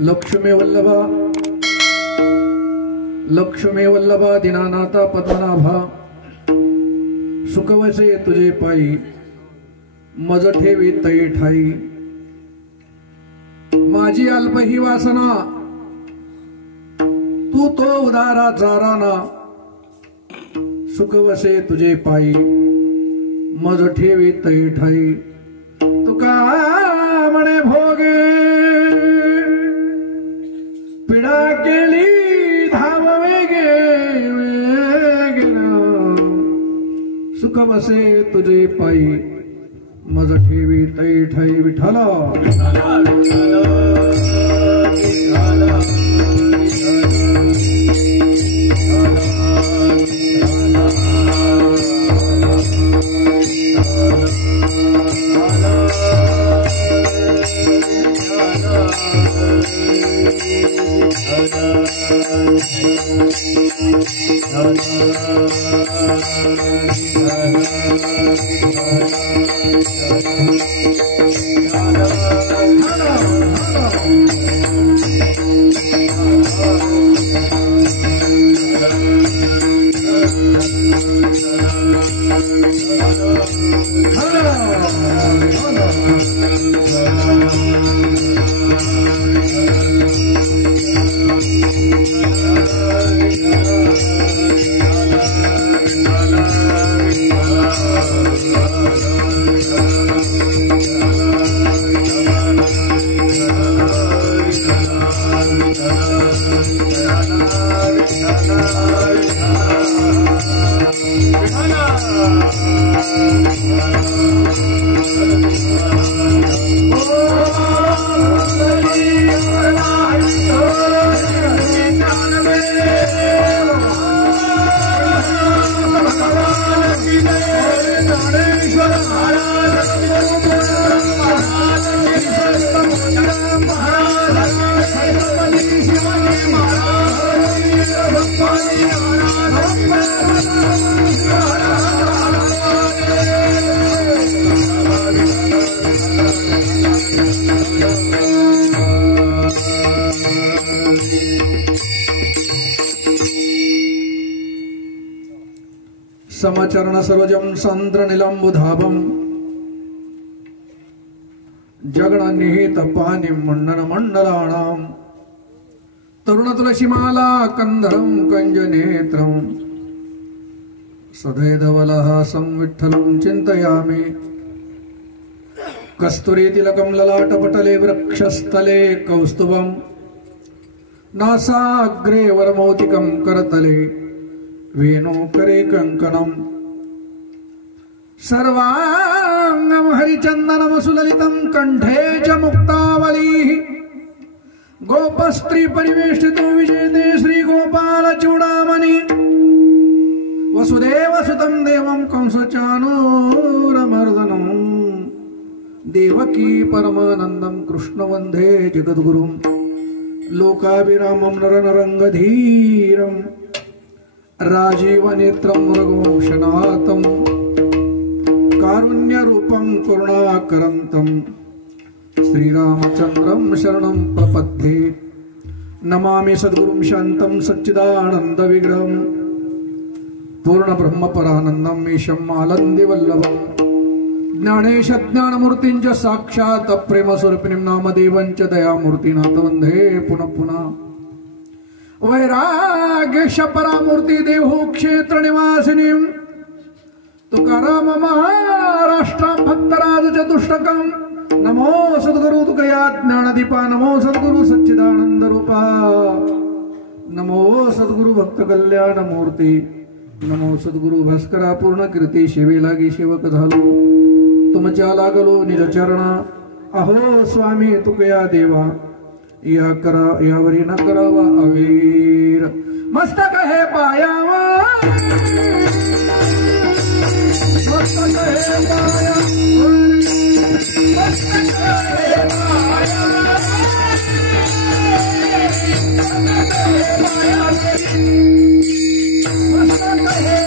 लक्ष्मी वल्लभा दीनानाथा पद्मनाभा सुखवसे तुझे पायी मज ठेवी तै ठाई माझी अल्प ही वासना तू तो उदारा चाराना सुखवसे तुझे पायी मज ठेवी तै ठाई तुका म्हणे भोगे पिडा केली धाव वेगे सुख बसे तुझे पायी मज ठेवी तै ठाई विठ्ठला समाचरण सर्वजम सांद्र निलंबुधाभम जगण निहित पानी मंडन मंडलानाम तरुण तुलसीमाला कंधरम कंज नेत्रम सदैधवलहासं विठ्ठलं चिंतयामि कस्तूरी तिलकं ललाटपटले वृक्षस्थले कौस्तुभं नासाग्रे वरमौतिकं करतले वेणुकरे कंकणं सर्वांगं हरिचन्दनं सुललितं कंठे च मुक्तावली गोपस्त्री परिवेष्टितो विजयते श्री गोपाल चूडामणि वसुदेव सुतं देवं कंसचाणूरमर्दनं देवकी परमानन्दं कृष्ण वन्दे जगद्गुरुं लोकाभिरामं नरनरंगधीरं राजीवनेत्रं मृगवंशनाथं कारुण्यरूपं करुणाकरन्तं श्रीरामचन्द्रं शरणं प्रपद्ये नमामि सद्गुरुं शान्तं सच्चिदानन्दविग्रहं पूर्णब्रह्मपरानन्दं ईशम् आनन्दिवल्लभं ज्ञानेश ज्ञानमूर्तिं च साक्षात् प्रेमस्वरूपिणीं नामदेवं च दयामूर्तिनाथ वन्दे पुनः पुनः वैराग्यश परामूर्ति देहो क्षेत्र निवासिनीं तुकाराम महाराष्ट्र भक्तराज चतुष्टकं नमो सद्गुरु तुकया ज्ञानदीपा नमो सद्गुरु सच्चिदानंद रूपा नमो सद्गुरु भक्त कल्याण मूर्ती नमो सद्गुरु भास्करा पूर्ण कीर्ती सेवे लागी सेवक झालो तुमच्या लागलो निज चरणा अहो स्वामी तुकया देवा या करा यावरी न करावा अवीर मस्तक हे पायावा मस्तक हे पाया मस्तक हे पाया मस्तक हे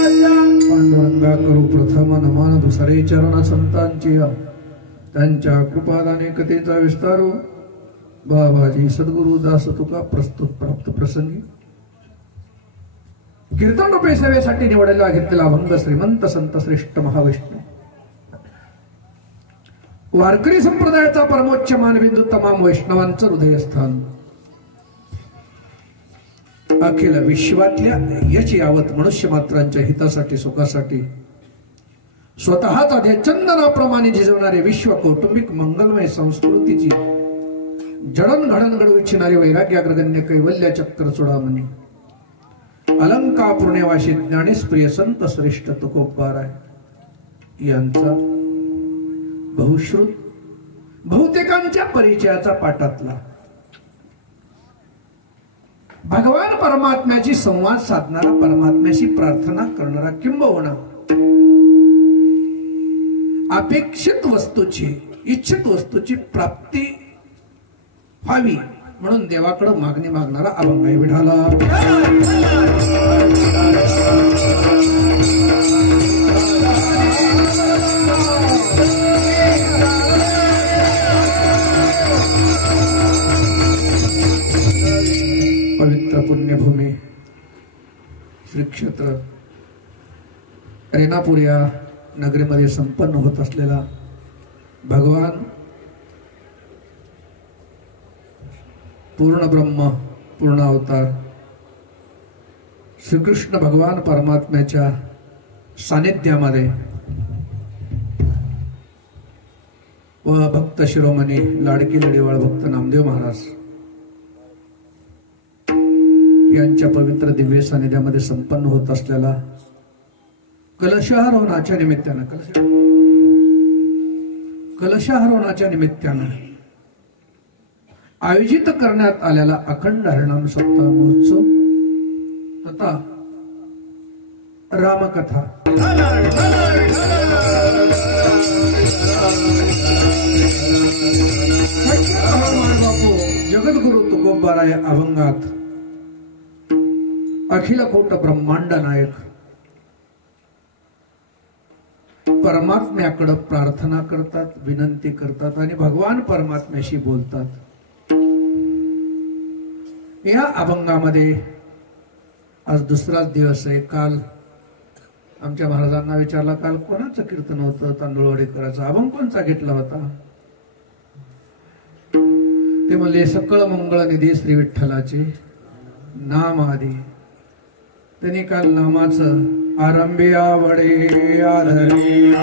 पांडुरंगा करू प्रथम नमन दुसरे चरण संतांची त्यांच्या कृपादाने कथेचा विस्तारू बाबाजी सद्गुरु दास तुका प्रस्तुत प्राप्त प्रसंगी कीर्तन रूपे सेवेसाठी निवडलेला घेतलेला अभंग श्रीमंत संत श्रेष्ठ महाविष्णू वारकरी संप्रदायाचा परमोच्च मानबिंदू तमाम वैष्णवांचं हृदयस्थान अखिल विश्वातल्या यच यावत मनुष्य मात्रांच्या हितासाठी सुखासाठी स्वतःचा चंदनाप्रमाणे झिजवणारे विश्व कौटुंबिक मंगलमय संस्कृतीची जडणघडण घडवू इच्छिणारे वैराग्याग्रगण्य कैवल्य चक्र चुडामणी अलंका पुण्यवाशी ज्ञानेश्प्रिय संत श्रेष्ठ तुकोबाराय यांचा बहुश्रुत बहुतेकांच्या परिचयाचा पाठातला भगवान परमात्म्याची संवाद साधणारा परमात्म्याशी प्रार्थना करणारा किंबहुना अपेक्षित वस्तूची इच्छित वस्तूची प्राप्ती व्हावी म्हणून देवाकडे मागणी मागणारा अभंग आहे विठाला पवित्र पुण्यभूमी श्री क्षेत्र रेणापूर या नगरीमध्ये संपन्न होत असलेला भगवान पूर्ण ब्रह्म पूर्ण अवतार श्रीकृष्ण भगवान परमात्म्याच्या सानिध्यामध्ये व भक्त शिरोमणी लाडकी लढीवाळ भक्त नामदेव महाराज यांच्या पवित्र दिव्य सानिध्यामध्ये संपन्न होत असलेला कलशारोहणाच्या निमित्तानं कलशारोहणाच्या निमित्तानं आयोजित करण्यात आलेला अखंड हरिनाम सप्ताह महोत्सव तथा रामकथा जगद्गुरु तुकोबाराय अभंगात अखिल कोट ब्रह्मांड नायक परमात्म्याकडे प्रार्थना करतात, विनंती करतात आणि भगवान परमात्म्याशी बोलतात। या अभंगामध्ये आज दुसराच दिवस आहे। काल आमच्या महाराजांना विचारला, काल कोणाचं कीर्तन होतं? तांदूळवाडीकरांचा अभंग कोणचा घेतला होता? ते म्हणले सकळ मंगळ निधी श्री विठ्ठलाचे नाम आधी। त्यांनी काल नामाचं आरंभी आवडे आरंभी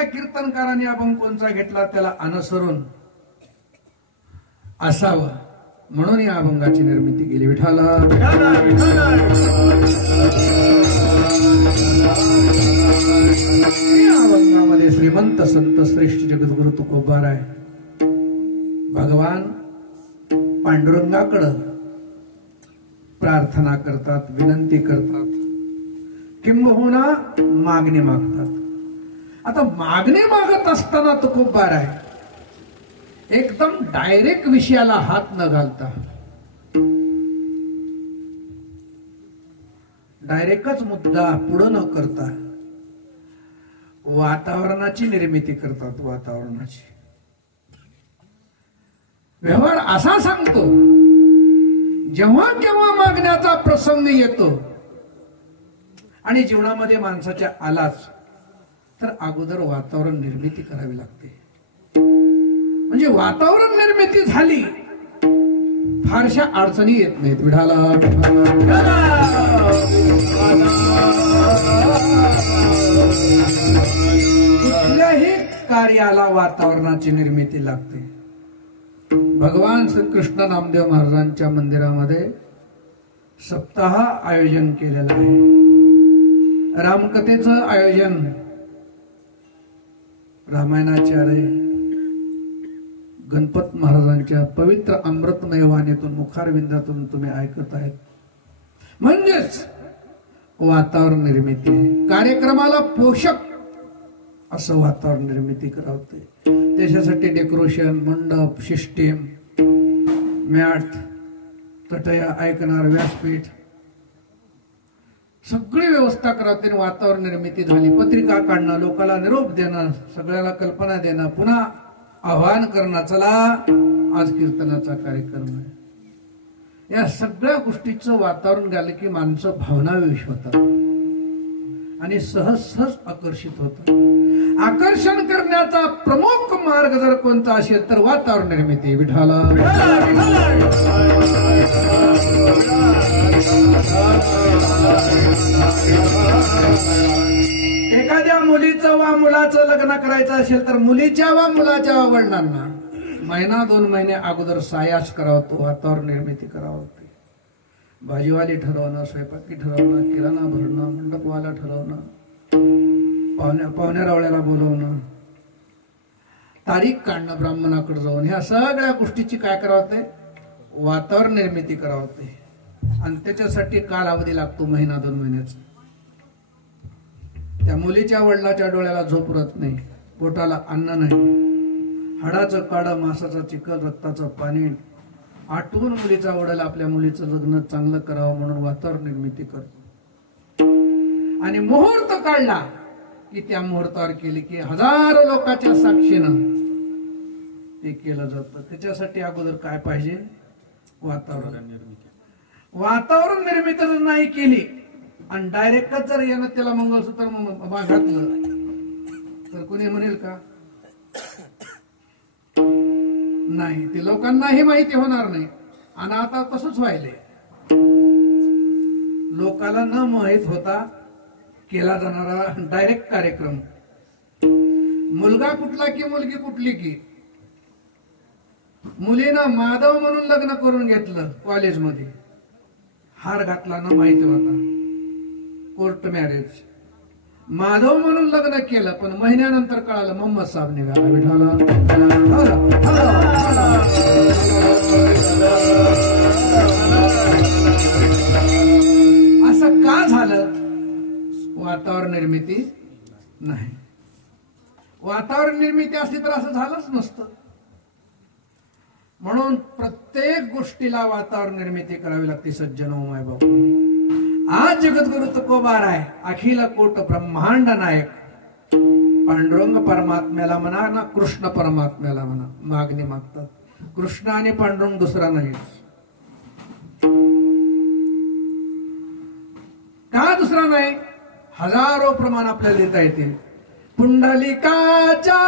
कुठल्या कीर्तनकाराने अभंग कोणचा घेतला त्याला अनुसरून असावं म्हणून या अभंगाची निर्मिती केली. विठाला या अभंगामध्ये श्रीमंत संत श्रेष्ठ जगद्गुरु तुकोबाराय भगवान पांडुरंगाकडं प्रार्थना करतात, विनंती करतात, किंबहुना मागणी मागतात. आता मागणी मागत असताना तुकोबाराय एकदम डायरेक्ट विषयाला हात न घालता डायरेक्टच मुद्दा पुढं न करता वातावरणाची निर्मिती करतात. वातावरणाची व्यवहार असा सांगतो, जेव्हा केव्हा मागण्याचा प्रसंग येतो आणि जीवनामध्ये माणसाच्या आलाच तर अगोदर वातावरण निर्मिती करावी लागते. म्हणजे वातावरण निर्मिती झाली फारशा अडचणी येत नाहीत. विढाला कुठल्याही कार्याला वातावरणाची निर्मिती लागते. भगवान श्रीकृष्ण नामदेव महाराजांच्या मंदिरामध्ये सप्ताह आयोजन केलेलं आहे. रामकथेचं आयोजन रामायणाचार्य गणपत महाराजांच्या पवित्र अमृतमय वाणीतून मुखारविंदातून तुम्ही ऐकत आहेत. म्हणजेच वातावरण निर्मिती कार्यक्रमाला पोषक असं वातावरण निर्मिती करावते. त्याच्यासाठी डेकोरेशन, मंडप, सिस्टीम, मॅट, तटया, ऐकणार, व्यासपीठ सगळी व्यवस्था करावते. वातावरण निर्मिती झाली. पत्रिका काढणं, लोकांना निरोप देणं, सगळ्याला कल्पना देणं, पुन्हा आवाहन करणं, चला आज कीर्तनाचा कार्यक्रम आहे. या सगळ्या गोष्टीचं वातावरण झालं की माणसं भावनाविश होतात आणि सहज सहज आकर्षित होतात. आकर्षण करण्याचा प्रमुख मार्ग जर कोणता असेल तर वातावरण निर्मिती. विठाला एखाद्या मुलीचं वा मुलाचं लग्न करायचं असेल तर मुलीच्या वा मुलाच्या वडिलांना महिना 2 महिने अगोदर सायास करावतो, वातावरण निर्मिती करावते. भाजीवाली ठरवणं, स्वयंपाकी ठरवणं, किराणा भरणं, मंडपवाला ठरवणं, पाहुण्या रावळ्याला बोलवणं, तारीख काढणं ब्राह्मणाकडे जाऊन, ह्या सगळ्या गोष्टीची काय करावते? वातावरण निर्मिती करावते. आणि त्याच्यासाठी कालावधी लागतो महिना 2 महिन्याचा. त्या मुलीच्या वडिलाच्या डोळ्याला झोप रत नाही, पोटाला अन्न नाही, हाडाचं काढं, मासाचा चिखल, रक्ताचं पाणी आठवून मुलीचा वडील आपल्या मुलीचं लग्न चांगलं करावं म्हणून वातावरण निर्मिती करतो. आणि मुहूर्त काढला की त्या मुहूर्तावर केली की हजारो लोकांच्या साक्षीनं ते केलं जातं. त्याच्यासाठी अगोदर काय पाहिजे? वातावरण निर्मिती. वातावरण निर्मिती जर नाही केली आणि डायरेक्टच जर यानं त्याला मंगळसूत्र घातलं तर कोणी म्हणेल का? नाही, ते लोकांनाही माहिती होणार नाही. आणि आता तसंच व्हायले, लोकांना न माहित होता केला जाणारा डायरेक्ट कार्यक्रम. मुलगा कुठला की मुलगी कुठली की मुलीनं माधव म्हणून लग्न करून घेतलं कॉलेजमध्ये, हार घातला न माहिती होता, कोर्ट मॅरेज. माधव म्हणून लग्न केलं पण महिन्यानंतर कळालं मोहम्मद साहेब निघाला. विठाला असं का झालं? वातावरण निर्मिती नाही. वातावरण निर्मिती असली तर असं झालंच नसतं. म्हणून प्रत्येक गोष्टीला वातावरण निर्मिती करावी लागते. सज्जनो माय बाबू, आज जगद्गुरु तुकोबाराय अखिल कोट ब्रह्मांड नायक पांडुरंग परमात्म्याला म्हणा ना कृष्ण परमात्म्याला म्हणा मागणी मागतात. कृष्ण आणि पांडुरंग दुसरा नाही. का दुसरा नाही? हजारो प्रमाण आपल्याला देता येतील. पुंडलिकाच्या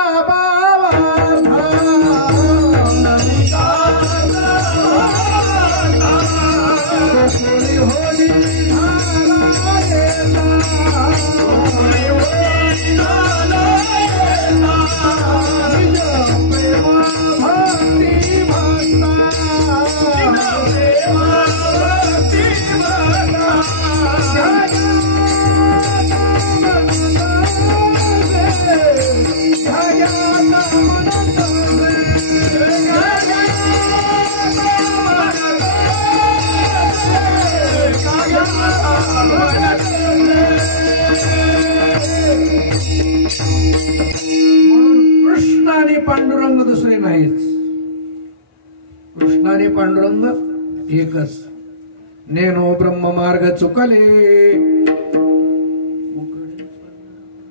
पांडुरंग दुसरे नाहीच. कृष्ण आणि पांडुरंग एकच. नेनो ब्रह्म मार्ग चुकले,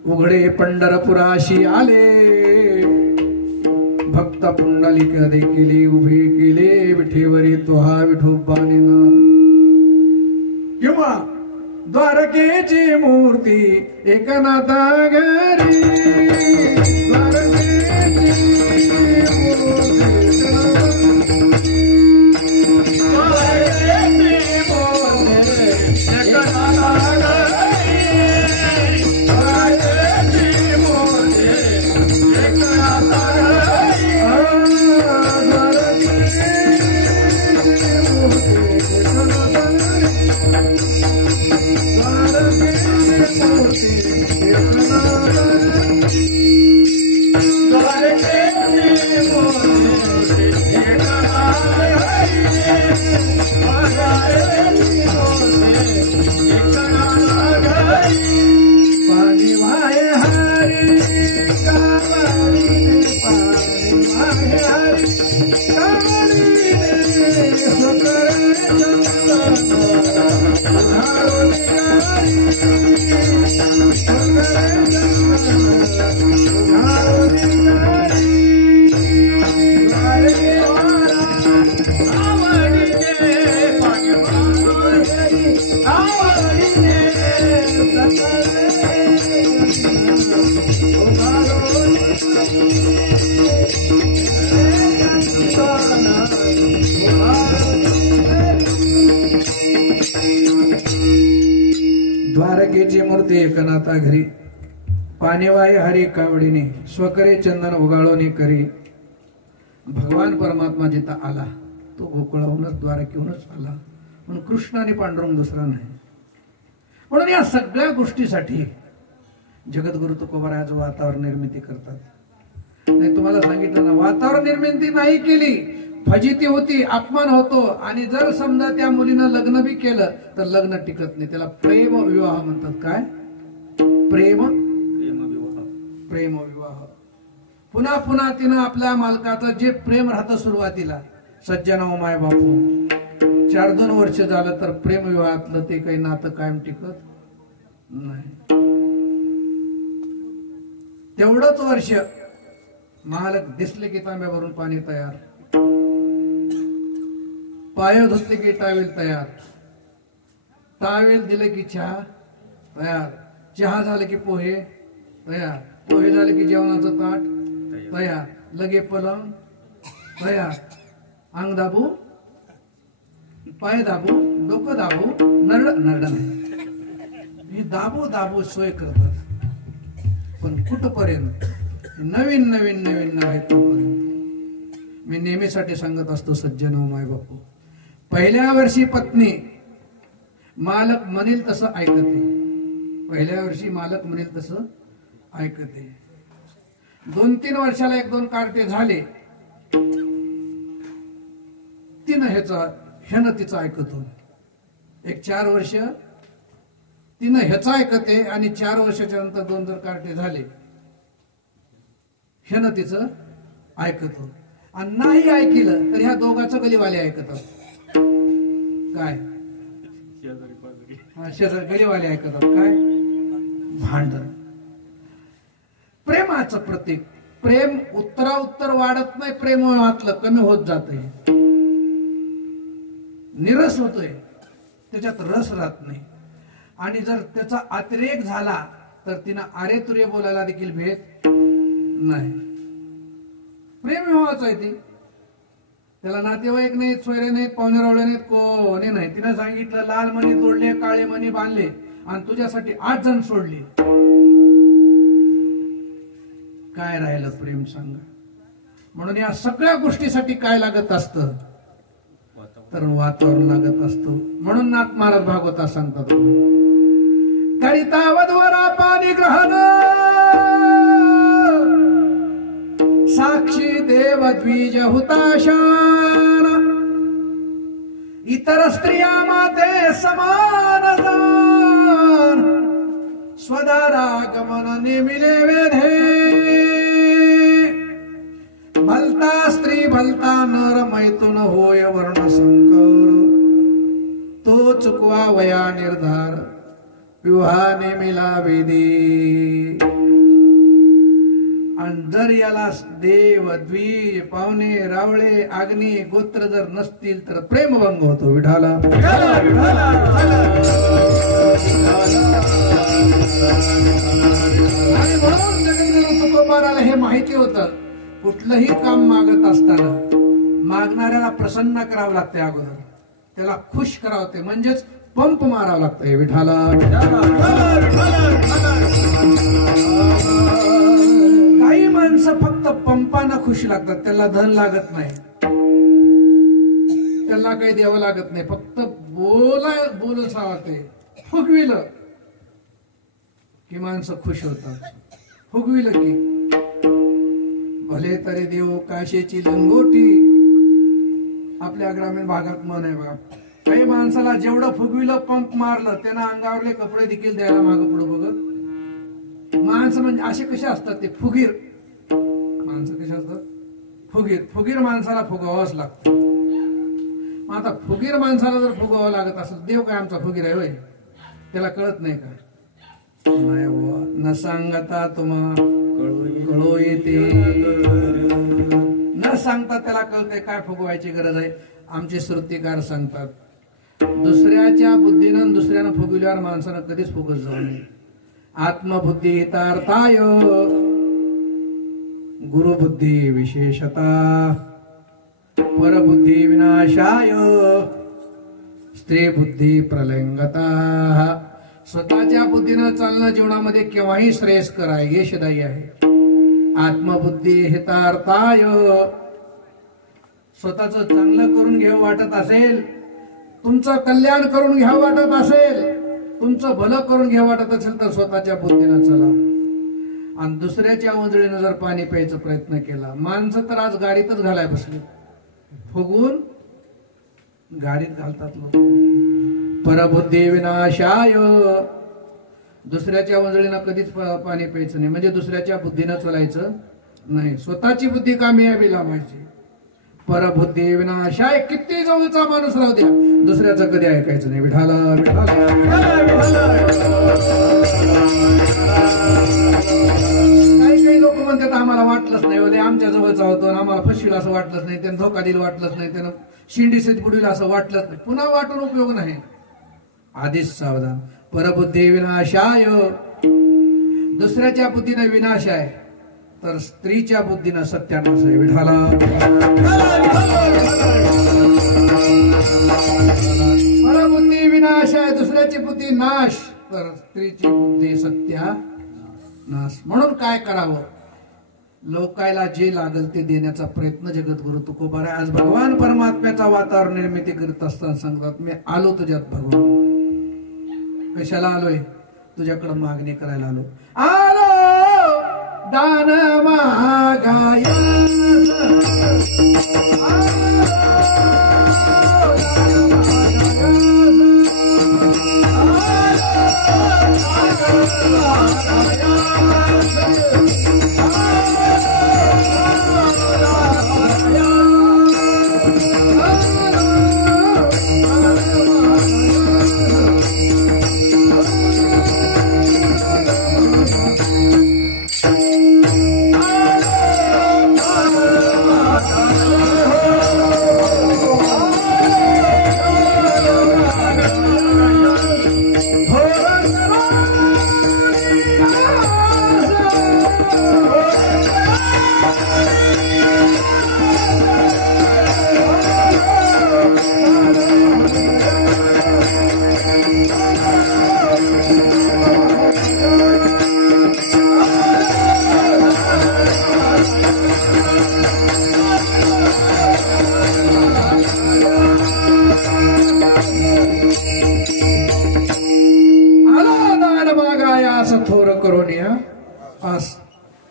उघडे पंढरपुराशी आले. भक्त पुंडलिक देखिले उभे केले, विठेवरी तोहा विठोबाने. किंवा द्वारकेची मूर्ती एकनाथा घरी, द्वारकेची मूर्ती एकनाथा घरी, पानेवाय हरी कावडीने, स्वकरे चंदन उगाळोनी करी. भगवान परमात्मा जिथं आला तो गोकुळाहूनच द्वारकेहूनच आला. म्हणून कृष्ण आणि पांडुरंग दुसरा नाही. म्हणून या सगळ्या गोष्टीसाठी जगद्गुरु तुकोबाराज वातावरण निर्मिती करतात. नाही तुम्हाला सांगितलं ना, वातावरण निर्मिती नाही केली, फजिती होती, अपमान होतो. आणि जर समजा त्या मुलीनं लग्न बी केलं तर लग्न टिकत नाही. त्याला प्रेम विवाह म्हणतात. काय? प्रेम विवाह. पुन्हा पुन्हा तिनं आपल्या मालकाचं जे प्रेम राहतं सुरुवातीला, सज्जनाओ माय बापू, 4-2 वर्ष झालं तर प्रेम विवाहातलं ते काही नातं कायम टिकत नाही. तेवढंच वर्ष मालक दिसले की तांब्यावरून पाणी तयार, पाय धुतले की टावेल तयार, टावेल दिले की चहा तयार, चहा झाले की पोहे तयार, पोहे झाले की जेवणाचं ताट तयार, लगे पलंग तयार, अंग दाबू, पाय दाबू, डोकं दाबू, नरड नाही, दाबू दाबू सोय करतात. पण कुठपर्यंत? नवीन नवीन नवीन नव्हे तोपर्यंत. मी नेहमीसाठी सांगत असतो सज्जनो माय बापू, पहिल्या वर्षी पत्नी मालक म्हणेल तसं ऐकते. पहिल्या वर्षी मालक म्हणेल तसं ऐकते. 2-3 वर्षाला 1-2 कार्टे झाले, तिनं ह्यानं तिचं ऐकतो. 1-4 वर्ष तिनं ह्याचं ऐकते आणि 4 वर्षाच्या नंतर 2 जर कार्टे झाले, ह्यानं तिचं ऐकतो. आणि नाही ऐकलं तर ह्या दोघांचं गलीवाले ऐकतात. काय? शेजारी गलीवाले ऐकतात. काय? भांडण. प्रेमाचं प्रतीक. प्रेम उत्तराउत्तर वाढत नाही, प्रेम वाटलं कमी होत जात, निरस होतोय, त्याच्यात रस राहत नाही. आणि जर त्याचा अतिरेक झाला तर तिनं अरे तुरे बोलायला देखील भेट नाही. प्रेम विवाहाचं आहे ते. त्याला नातेवाईक नाहीत, सोयरे नाहीत, पाहुणेरावळे नाहीत, कोणी नाही. तिनं सांगितलं लाल मणी तोडले, काळे मणी बांधले आणि तुझ्यासाठी 8 जण सोडले. काय राहिलं प्रेम सांगा? म्हणून या सगळ्या गोष्टीसाठी काय लागत असतं? तर वातावरण लागत असतो. म्हणून नाथ महाराज भागवतात सांगतात, करिता वधवरा पाणी ग्रहण, साक्षी देव द्विज हुताशान, इतर स्त्रिया माते समान जान, स्वदारागमन नेमिले वेधे, भलता स्त्री भलता नर मैथुन होय वर्ण संकर, तो चुकवा वया निर्धार विवाहाने मिला वेदी. आणि जर याला देव द्विज पाहुणे रावळे अग्नी गोत्र जर नसतील तर प्रेमभंग होतो. विठाला आणि म्हणून जगद्गुरु तुकोबाराला हे माहिती होतं, कुठलंही काम मागत असताना मागणाऱ्याला प्रसन्न करावं लागते, अगोदर त्याला खुश करावं ते म्हणजेच पंप मारावं लागतंय. विठाला काही माणसं फक्त पंपाना खुश लागतात, त्याला धन लागत नाही, त्याला काही द्यावं लागत नाही, फक्त बोलून सांगते. फुगविलं की माणसं खुश होतात, फुगविलं की भले तरी देव काशेची लंगोटी. आपल्या ग्रामीण भागात म्हण आहे बघा, काही माणसाला जेवढं फुगविलं पंप मारलं त्यांना अंगावरले कपडे देखील द्यायला मागं पुढे बघत. माणसं म्हणजे असे कसे असतात ते फुगीर माणसं कसे असतात, फुगीर माणसाला फुगवावंच लागतं. मग आता फुगीर माणसाला जर फुगवावं लागत असेल, देव काय आमचा फुगीर आहे होय, त्याला कळत नाही का? नाही न सांगता तुम्हा कळो येते, न सांगता त्याला कळतंय काय फुगवायची गरज आहे. आमचे श्रुतिकार सांगतात, दुसऱ्याच्या बुद्धीनं दुसऱ्यानं फुगविल्यावर माणसानं कधीच फुगत जाऊ नये. आत्मबुद्धी हितार्थाय गुरुबुद्धी विशेषता, परबुद्धी विनाशाय स्त्री बुद्धी प्रलंगता. स्वतःच्या बुद्धीनं चालणं जीवनामध्ये केव्हाही श्रेयस्कर आहे, यशदायी आहे. आत्मबुद्धी हितार्थाय, स्वतःच चांगलं करून घ्यावं वाटत असेल, तुमचं कल्याण करून घ्यावं वाटत असेल, तुमचं भलं करून घ्यावं वाटत असेल तर स्वतःच्या बुद्धीनं चला. आणि दुसऱ्याच्या उंजळीनं जर पाणी प्यायचा प्रयत्न केला, माणसं तर आज गाडीतच घालाय बसले, फुगून गाडीत घालतात लोक. परबुद्धी विनाशाय, दुसऱ्याच्या उंजळीनं कधीच पाणी प्यायचं नाही, म्हणजे दुसऱ्याच्या बुद्धीनं चालायचं नाही, स्वतःची बुद्धी कामी यावी लावायची. परबुद्धी विनाशाय, किती जवळचा माणूस राहू द्या, दुसऱ्याचं कधी ऐकायचं नाही. विठाला काही लोक म्हणतात आम्हाला वाटलंच नाही, ओले आमच्या जवळचा होतो, आम्हाला फसविल असं वाटलंच नाही, त्यानं धोका दिला वाटलंच नाही, त्यानं शिंडीसेच बुडविला असं वाटलंच नाही. पुन्हा वाटून उपयोग नाही, आधीच सावधान. परबुद्धी विनाशाय, दुसऱ्याच्या बुद्धीने विनाश आहे तर स्त्रीच्या बुद्धीनं सत्यानाश आहे. विठाला परबुद्धी विनाश आहे, दुसऱ्याची बुद्धी नाश तर स्त्रीची बुद्धी सत्यानाश. म्हणून काय करावं, लोकायला जे लागल ते देण्याचा प्रयत्न जगद्गुरु तुकोबा आज भगवान परमात्म्याचा वातावरण निर्मिती करीत असताना सांगतात, मी आलो तुझ्यात भगवान. कशाला आलोय? तुझ्याकडे मागणी करायला आलो. आलो दान मागाय,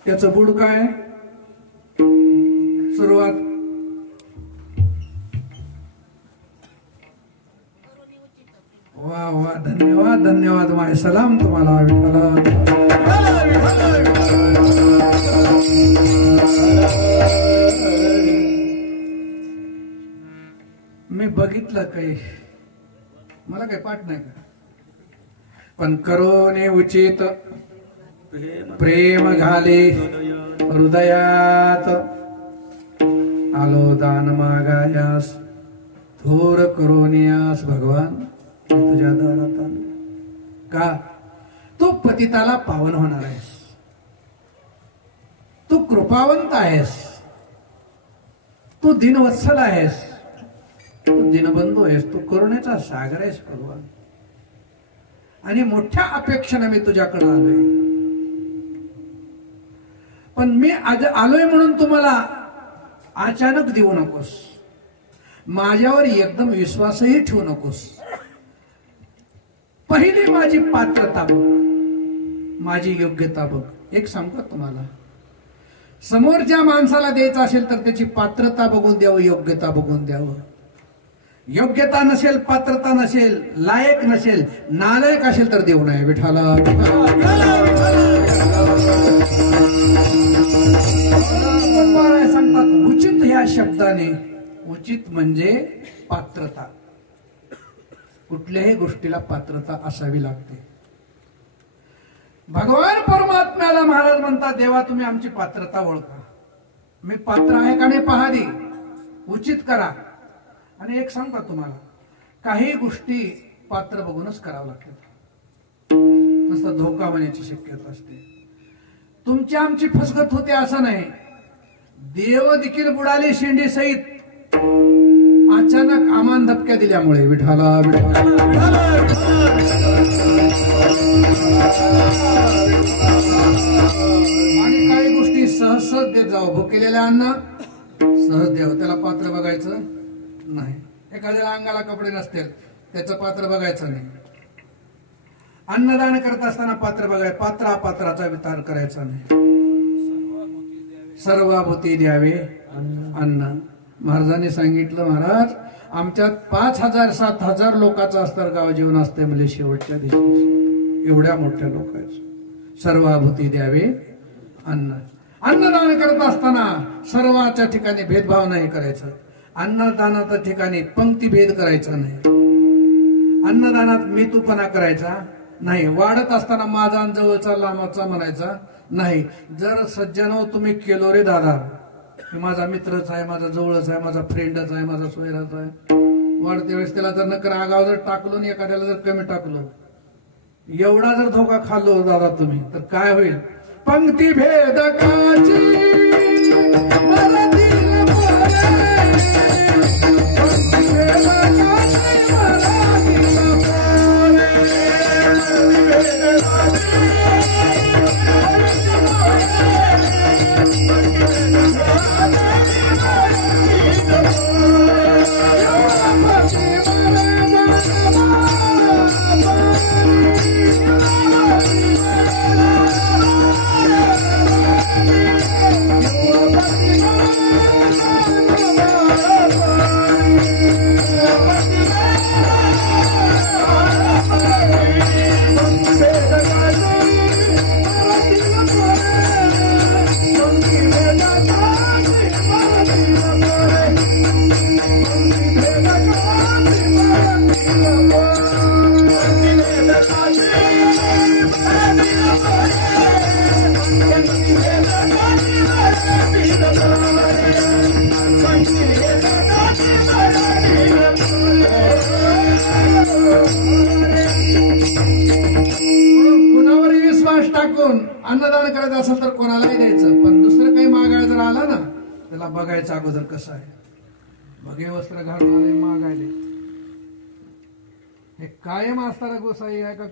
त्याचं बुड काय सुरुवात वा वा धन्यवाद धन्यवाद माय सलाम तुम्हाला विठ्ठला. मी बघितलं काही, मला काही पाठ नाही का, पण करोने उचित प्रेम घाले हृदयात, आलो दान मागायास थोर करोनियास भगवान तुझ्या दारात आलो. का? तू पतिताला पावन होणार आहेस, तू कृपावंत आहेस, तू दिनवत्सल आहेस, तू दिनबंधू आहेस, तू करुणेचा सागर आहेस भगवान. आणि मोठ्या अपेक्षेने मी तुझ्याकडे आलोय. पण मी आज आलोय म्हणून तुम्हाला अचानक देऊ नकोस, माझ्यावर एकदम विश्वासही ठेवू नकोस. पहिली माझी पात्रता बघ, माझी योग्यता बघ. एक सांगू का तुम्हाला, समोरच्या माणसाला द्यायचं असेल तर त्याची पात्रता बघून द्यावं, योग्यता बघून द्यावं. योग्यता नसेल, पात्रता नसेल, लायक नसेल, नालायक असेल तर देऊ नये. विठाला सांगतात उचित ह्या शब्दाने. उचित म्हणजे पात्रता. कुठल्याही गोष्टीला पात्रता असावी लागते. भगवान परमात्म्याला महाराज म्हणतात, देवा तुम्ही आमची पात्रता ओळखा, मी पात्र आहे का नाही पहा दे, उचित करा. आणि एक सांगता तुम्हाला, काही गोष्टी पात्र बघूनच करावं लागतात. नुसतं धोका होण्याची शक्यता असते. तुमची आमची फसगत होते असं नाही. देव देखील बुडाले शेंडी सहित अचानक आमान धपक्या दिल्यामुळे. विठाला आणि काही गोष्टी सहज देत जावं. भुकेलेल्या अन्न सहज द्यावं, त्याला पात्र बघायचं नाही. एखाद्याला अंगाला कपडे नसतील त्याचं पात्र बघायचं नाही. अन्नदान करत असताना पात्र बघाय, पात्र अपात्राचा विचार करायचा नाही. सर्वाभूती द्यावे अन्न. महाराजांनी सांगितलं, महाराज आमच्यात 5,000 7,000 लोकांचं अस्तर गाव जीवन असते म्हणजे शेवटच्या दिवशी. एवढ्या मोठ्या लोकांचं सर्वाभूती द्यावे अन्न. अन्नदान करत असताना सर्वाच्या ठिकाणी भेदभाव नाही करायचा. अन्नदानाच्या ठिकाणी पंक्तीभेद करायचा नाही. अन्नदानात मी तूपणा करायचा नाही. वाढत असताना माझा जवळचा लांबचा म्हणायचा नाही. जर सज्जनो तुम्ही केलो रे दादा, माझा मित्रच आहे, माझा जवळच आहे, माझा फ्रेंडच आहे, माझा सोयराच आहे, वाढते वेळेस त्याला जर नकर आगाव जर टाकलो आणि एखाद्याला जर कमी टाकलो, एवढा जर धोका खाल्लो दादा तुम्ही, तर काय होईल? पंक्ती भेदकाची कुणावरही विश्वास टाकून अन्नदान करायचं असेल तर कोणालाही द्यायचं. पण दुसरं काही मागायला जर आला ना, त्याला बघायचं अगोदर कसं आहे. भगे वस्त्र घालून आले मागायले. हे कायम असताना गोसाई आहे का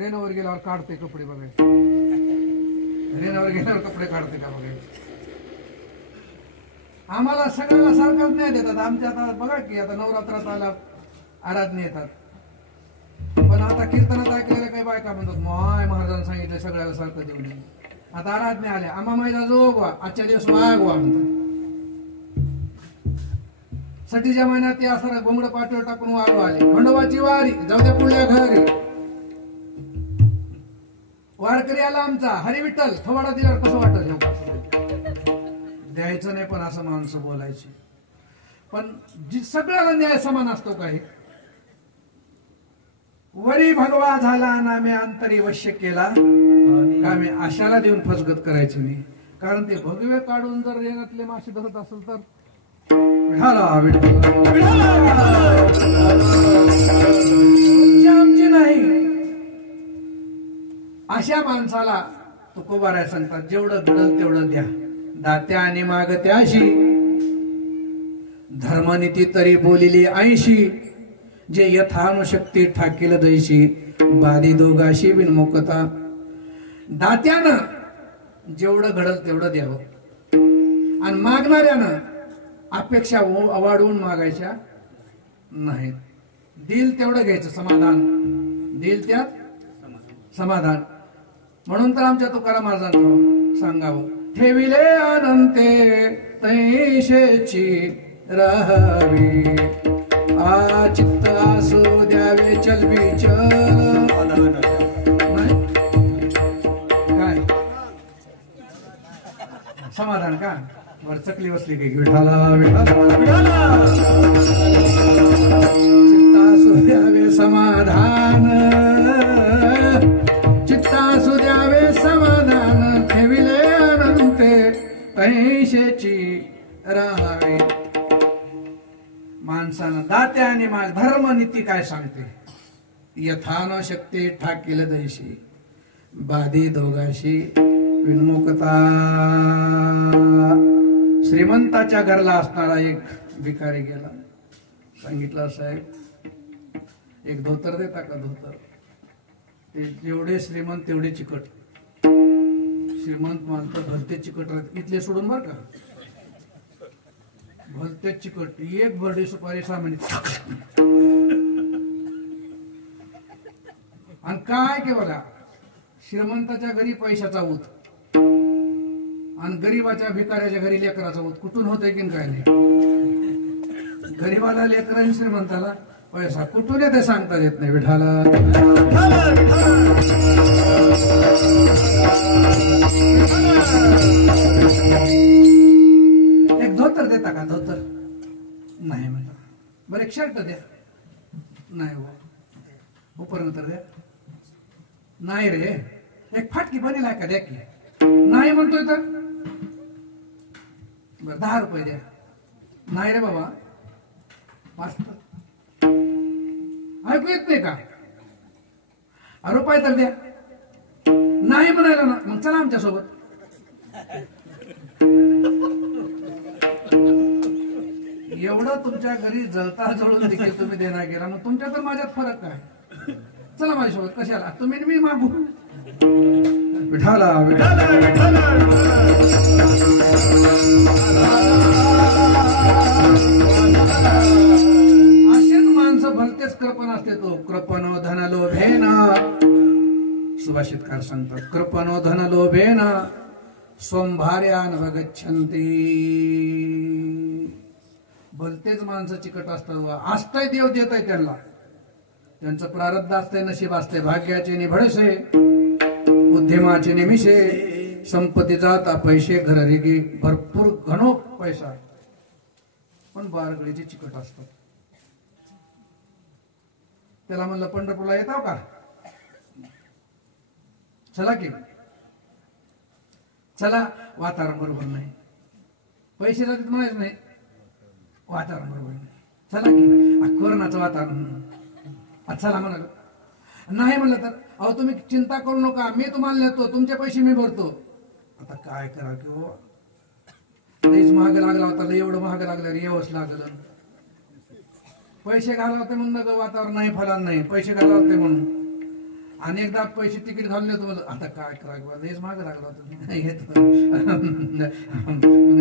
रेणावर गेल्यावर काढते कपडे बघायचे. रेणावर गेल्यावर कपडे काढते का बघायचे. आम्हाला सगळ्याला सारखंच नाही देतात. आमच्या आता बघा की आता नवरात्रात आला आराधने येतात, पण आता कीर्तनात ऐकलेल्या काही बायका म्हणतात माय महाराजांनी सांगितलं सगळ्याला सारखं देऊ नये. आता आराधने आले, आम्हा महिला जोगवा, आजच्या दिवस वागवा म्हणतात. सटीच्या महिन्यात ते असं गोंगड पाठीवर टाकून वागवा आले. खंडोबाची वारी जाऊ द्या पुढल्या घरी. वारकरी आला आमचा हरी विठ्ठल, थोडा दिल्यावर कसं वाटत द्यायचं नाही, पण असं माणसं बोलायची. पण सगळ्याला न्याय समान असतो काय? वरी भगवा झाला ना मी अंतरी वश्य केला का मी आशाला देऊन फसगत करायची नाही. कारण ते भगवे काढून जर रेणातले मासे धरत असेल तर आमची नाही. अशा माणसाला तुकोबाराय सांगतात जेवढं घडल तेवढं द्या. दात्या आणि मागत्याशी धर्मनीती तरी बोलिली 80 जे यथानुशक्ती ठाकील दैशी बाधी दोघाशी बिनमुखता. दात्यानं जेवढं घडल तेवढं द्यावं आणि मागणाऱ्यानं अपेक्षा वाढवून मागायच्या नाहीत. दिल तेवढं घ्यायचं समाधान, दिल त्यात समाधान. म्हणून तर आमच्या तुकाराम महाराजांचं सांगावं ठेविले अनंते तैशेची राहावी चित्त असो द्यावे चलबी चल. काय समाधान का वर चकली बसली काही विठाला चित्त असो द्यावे समाधान चित्त असो द्यावे समाधान ठेविले अनंते पैशेची राहावे. माणसानं दात्या आणि माग धर्मनीती काय सांगते? यथान शक्ती ठाकील दैशी बाधी दोघाशी विनमुखता. श्रीमंताच्या घरला असणारा एक भिकारी गेला. सांगितलं साहेब एक धोतर देता का? धोतर. ते जेवढे श्रीमंत तेवढे चिकट. श्रीमंत मानतं भलते चिकट इथले सोडून बर का भलते चिकट. एक बर्डी सुपारी सामान्य आणि काय के बघा श्रीमंताच्या घरी पैशाचा ऊत आणि गरीबाच्या भिकाऱ्याच्या घरी लेकराचा ऊत कुठून होतंय की काय नाही. गरीबाला लेकर आणि श्रीमंताला पैसा कुठून येते सांगता येत नाही. विठाला एक धोतर देता का? धोतर नाही म्हणलं. बरं एक शर्ट द्या. नाही हो उपरंतर द्या. नाही रे एक फाटकी बनेल आहे का? द्या की. नाही म्हणतोय तर बरं 10 रुपये द्या. नाही रे बाबा ऐकू येत नाही का? रुपये तर द्या. नाही म्हणायला ना मग चला आमच्या सोबत. एवढं तुमच्या घरी जळता जळून देखील तुम्ही देणार गेला मग तुमच्या तर माझ्यात फरक काय? चला माझ्यासोबत. कशाला? तुम्ही मी मागू. विठाला विठाला असेच माणसं भलतेच कृपण असते. तो कृपणो धन लोभेन सुभाषितकार सांगतात कृपणो धन लोभेन स्वंभार्यान गच्छन्ति. भलतेच माणसं चिकट असतात. असतंय देव देत आहे त्यांना. त्यांचं प्रारब्ध असतंय नशीब असतंय. भाग्याचे निभडसे उद्यमाचे निमिषे संपत्ती जाता पैसे घर रेगी भरपूर घणो पैसा पण बारगळीचे चिकट असतात. त्याला म्हणलं पंढरपूरला येताव का? चला की. चला वातावरण बरोबर नाही. पैसे जातात म्हणायचं नाही. वातावरण बरोबर नाही. चला की. कोरोनाचं वातावरण चला म्हणाल. नाही म्हणलं तर अहो तुम्ही चिंता करू नका मी तुम्हाला नेतो तुमचे पैसे मी भरतो. आता काय करा की हो लईच महाग लागला होता. लई एवढं महाग लागलं येवच लागलं. पैसे घाला होते म्हणून वातावरण नाही फला नाही. पैसे घाला होते म्हणून अनेकदा पैसे तिकीट घालून येतो. आता काय करा किंवा लईच महाग लागला होता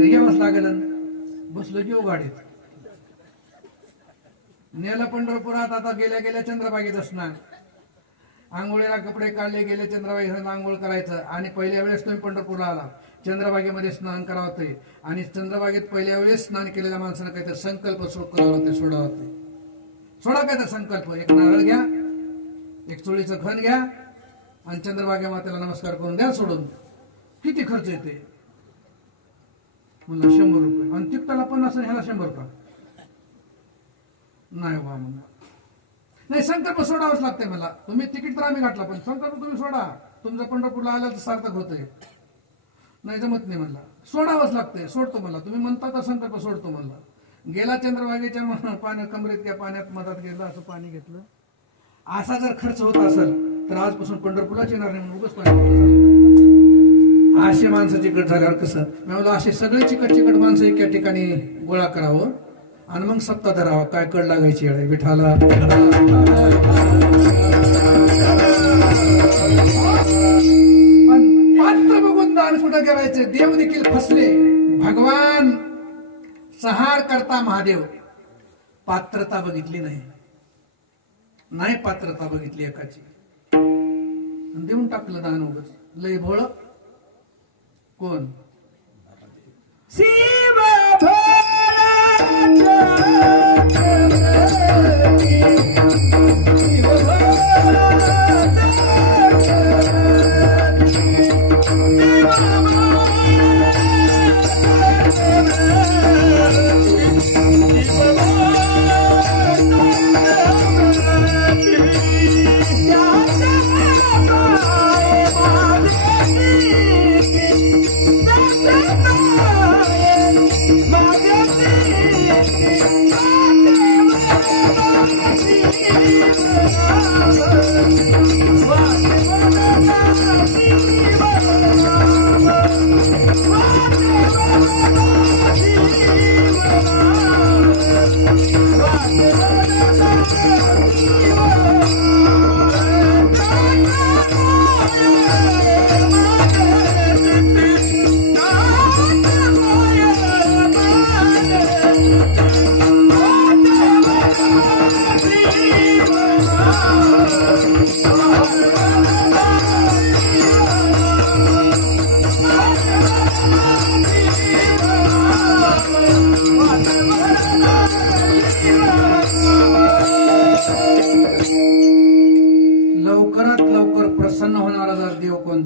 येवच लागलं. बसलो की गाडीत नेलं पंढरपुरात. आता गेल्या गेल्या चंद्रभागेत असणार. आंघोळीला कपडे काढले गेले चंद्रभागेत आंघोळ करायचं. आणि पहिल्या वेळेस तुम्ही पंढरपूरला आला चंद्रभागेमध्ये स्नान करावं होते. आणि चंद्रभागेत पहिल्या वेळेस स्नान केलेल्या माणसानं काहीतरी संकल्प करावा होते सोडावा होते. सोडा काहीतरी संकल्प. एक नारळ घ्या एक चोळीचं खण घ्या आणि चंद्रभागे मातेला नमस्कार करून द्या सोडून. किती खर्च येते म्हणलं 100 रुपये. आणि तिकटाला 50 ह्याला 100 रुपये. नाही बा म्हणला. नाही संकल्प सोडावाच लागतंय मला. तुम्ही तिकीट तर आम्ही घातला पण संकल्प तुम्ही सोडा. तुमचं पंढरपूरला आलं तर सार्थक होतंय. नाही जमत नाही म्हणला. सोडावंच लागतंय. सोडतो म्हणला. तुम्ही म्हणता तर संकल्प सोडतो म्हणला. गेला चंद्रभागेच्या पाण्यात कमरेत पाण्यात मधात गेला असं पाणी घेतलं. असा जर खर्च होत असेल तर आजपासून पंढरपूरलाच येणार नाही म्हणून उगाच पाणी. असे माणसं चिकट झाल्यावर कसं मी म्हणलं असे सगळे चिकट चिकट माणसं एका ठिकाणी गोळा करावं आणि मग सत्ता धरावा. काय कड लागायची अडे विठाला. पण पात्र बघून दान कुठं करायचं. देव देखील फसले. भगवान संहार करता महादेव पात्रता बघितली नाही. नाही पात्रता बघितली एकाची देऊन टाकलं दान उगाच. लय भोळ कोण शिव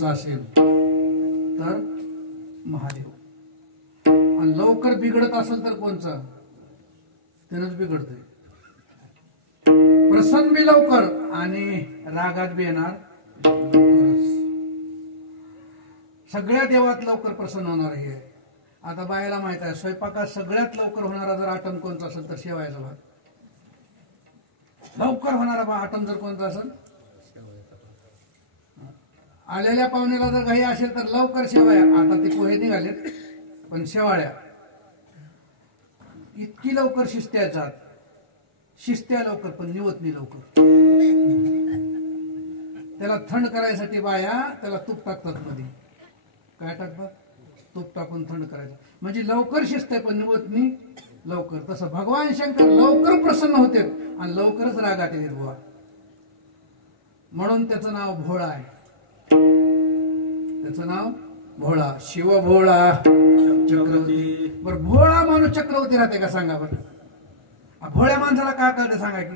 असेल तर महादेव. आणि लवकर बिघडत असेल तर कोणचं त्यानंच बिघडतंय. प्रसन्न बी लवकर आणि रागात बी येणार लवकरच. सगळ्या देवात लवकर प्रसन्न होणार हे. आता बायला माहित आहे स्वयंपाकात सगळ्यात लवकर होणारा जर आटम कोणता असेल तर शेवायचा भात. लवकर होणारा आटम जर कोणता असेल. आलेल्या पाहुण्याला जर घाई असेल तर लवकर शेवाया. आता ते पोहे निघालेत पण शेवाळ्या इतकी लवकर शिस्त्याचात. शिस्त्या लवकर पण निवत नाही लवकर. त्याला थंड करायसाठी बाया त्याला तूप टाकतात मध्ये. काय टाकतात? तूप टाकून थंड करायचं म्हणजे लवकर शिजते पण निवत नाही लवकर. तसं भगवान शंकर लवकर प्रसन्न होते आणि लवकरच रागात येत बुवा. म्हणून त्याचं नाव भोळा आहे. त्याचं नाव भोळा. शिव भोळा चक्रवर्ती. बर भोळा माणूस चक्रवर्ती राहते का सांगा बरं. भोळ्या माणसाला काय कळतं सांगा की.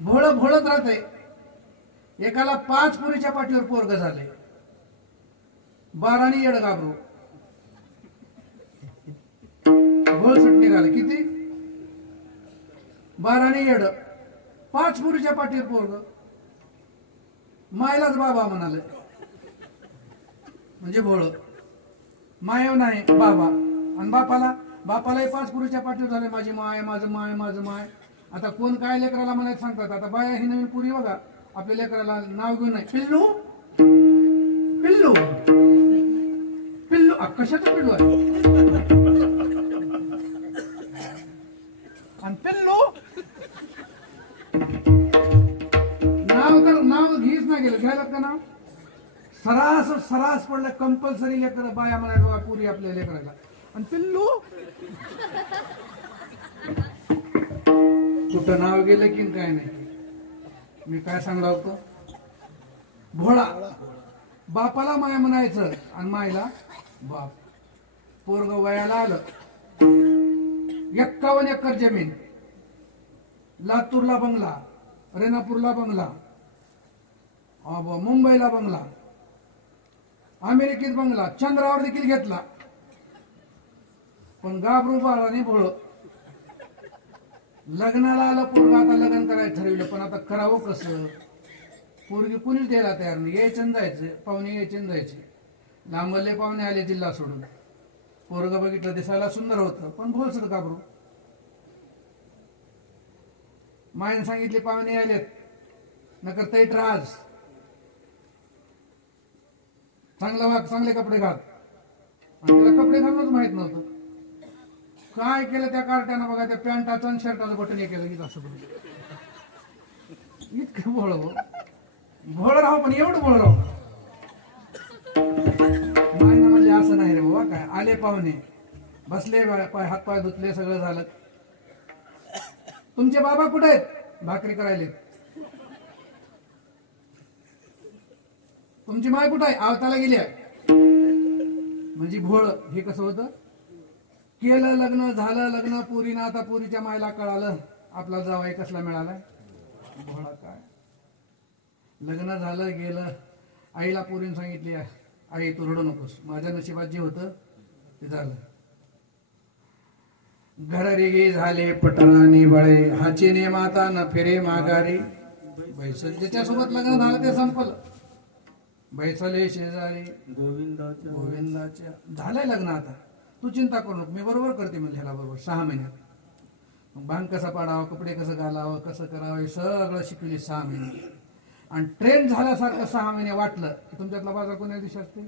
भोळ भोळत राहते. एकाला 5 पुरीच्या पाठीवर पोरग झाले. 12 येड घाबरू. भोळसट निघाले. किती? 12 येड. 5 पुरीच्या पाठीवर पोरग. मायलाच बाबा म्हणाले म्हणजे भोळ. मायव नाही बाबा. आणि बापालाही 5 पुरीच्या पाठीवर झाले. माझी माय माझं माय माझं माय. आता कोण काय लेकराला म्हणायचं सांगतात. आता बाया ही नवीन पुरी बघा आपल्या लेकराला नाव घेऊन नाही पिल्लू पिल्लू पिल्लू. कशाचं पिल्लू आहे? आणि पिल्लू नाव घेच ना गेलं. घ्यायला का नाव सरास पडलं. कंपल्सरी लेकर बाया म्हणायला बघा पुरी आपल्या लेकराला. आणि पिल्लू कुठं नाव गेलं की काय नाही. मी काय सांगला होतो. भोळा बापाला माय म्हणायचं आणि मायला बाप. पोरग वयाला आलं. 51 एकर जमीन. लातूरला बंगला, रेणापूरला बंगला, मुंबईला बंगला, अमेरिकेत बंगला, चंद्रावर देखील घेतला. पण गाभरू बाळाने भोळ. लग्नाला आलं पोरग, आता लग्न करायचं ठरवलं, पण आता करावं कसं? पोरगी कुणीच द्यायला तयार नाही. यायचं आणि जायचं, पाहुणे यायचे आणि जायचे. लांबले पाहुणे आले जिल्हा सोडून. पोरग बघितलं, दिसायला सुंदर होतं, पण भोळसर काबरू. मायने सांगितले पाहुणे आलेत, नकर तैट राज, चांगला वाग, चांगले कपडे घाल. आणि त्याला कपडे घालूनच माहित नव्हतं. काय केलं त्या कार्ट्यानं बघा, त्या पॅन्टाचं आणि शर्टाचं बटन हे केलं की असं करून. इतकं भोळ हो, भोळ राहो, पण एवढं भोळ राहो. मायना म्हणजे असं नाही रे बाबा. काय आले पाहुणे, बसले, हातपाय धुतले, सगळं झालं. तुमचे बाबा कुठे आहेत? भाकरी करायले. तुमची माय कुठे आहे? आवताला गेल्या. म्हणजे भोळ. हे कसं होतं? केलं लग्न, झालं लग्न, पुरीनं, आता पुरीच्या मायला कळालं आपला जावाई कसला मिळाला. भोळा काय. लग्न झालं, गेलं, आईला पुरीने सांगितली, आई तू रडू नकोस, माझ्या नशिबात जे होतं ते झालं. घररेगी झाले पटरानी बळे, हाचीने माता न फिरे माघारी. बैसल ज्याच्यासोबत लग्न झालं ते संपलं. बैसले शेजारी गोविंदाच्या. झालंय लग्न, आता तू चिंता करू नको, मी बरोबर करते म्हणजे ह्याला बरोबर 6 महिन्यात. मग बांध कसा पाडावं, कपडे कसं घालावं, कसं करावं, हे सगळं शिकवली 6 महिने. आणि ट्रेन झाल्यासारखं 6 महिने वाटलं की तुमच्यातला बाजार कोणत्या दिवशी असते?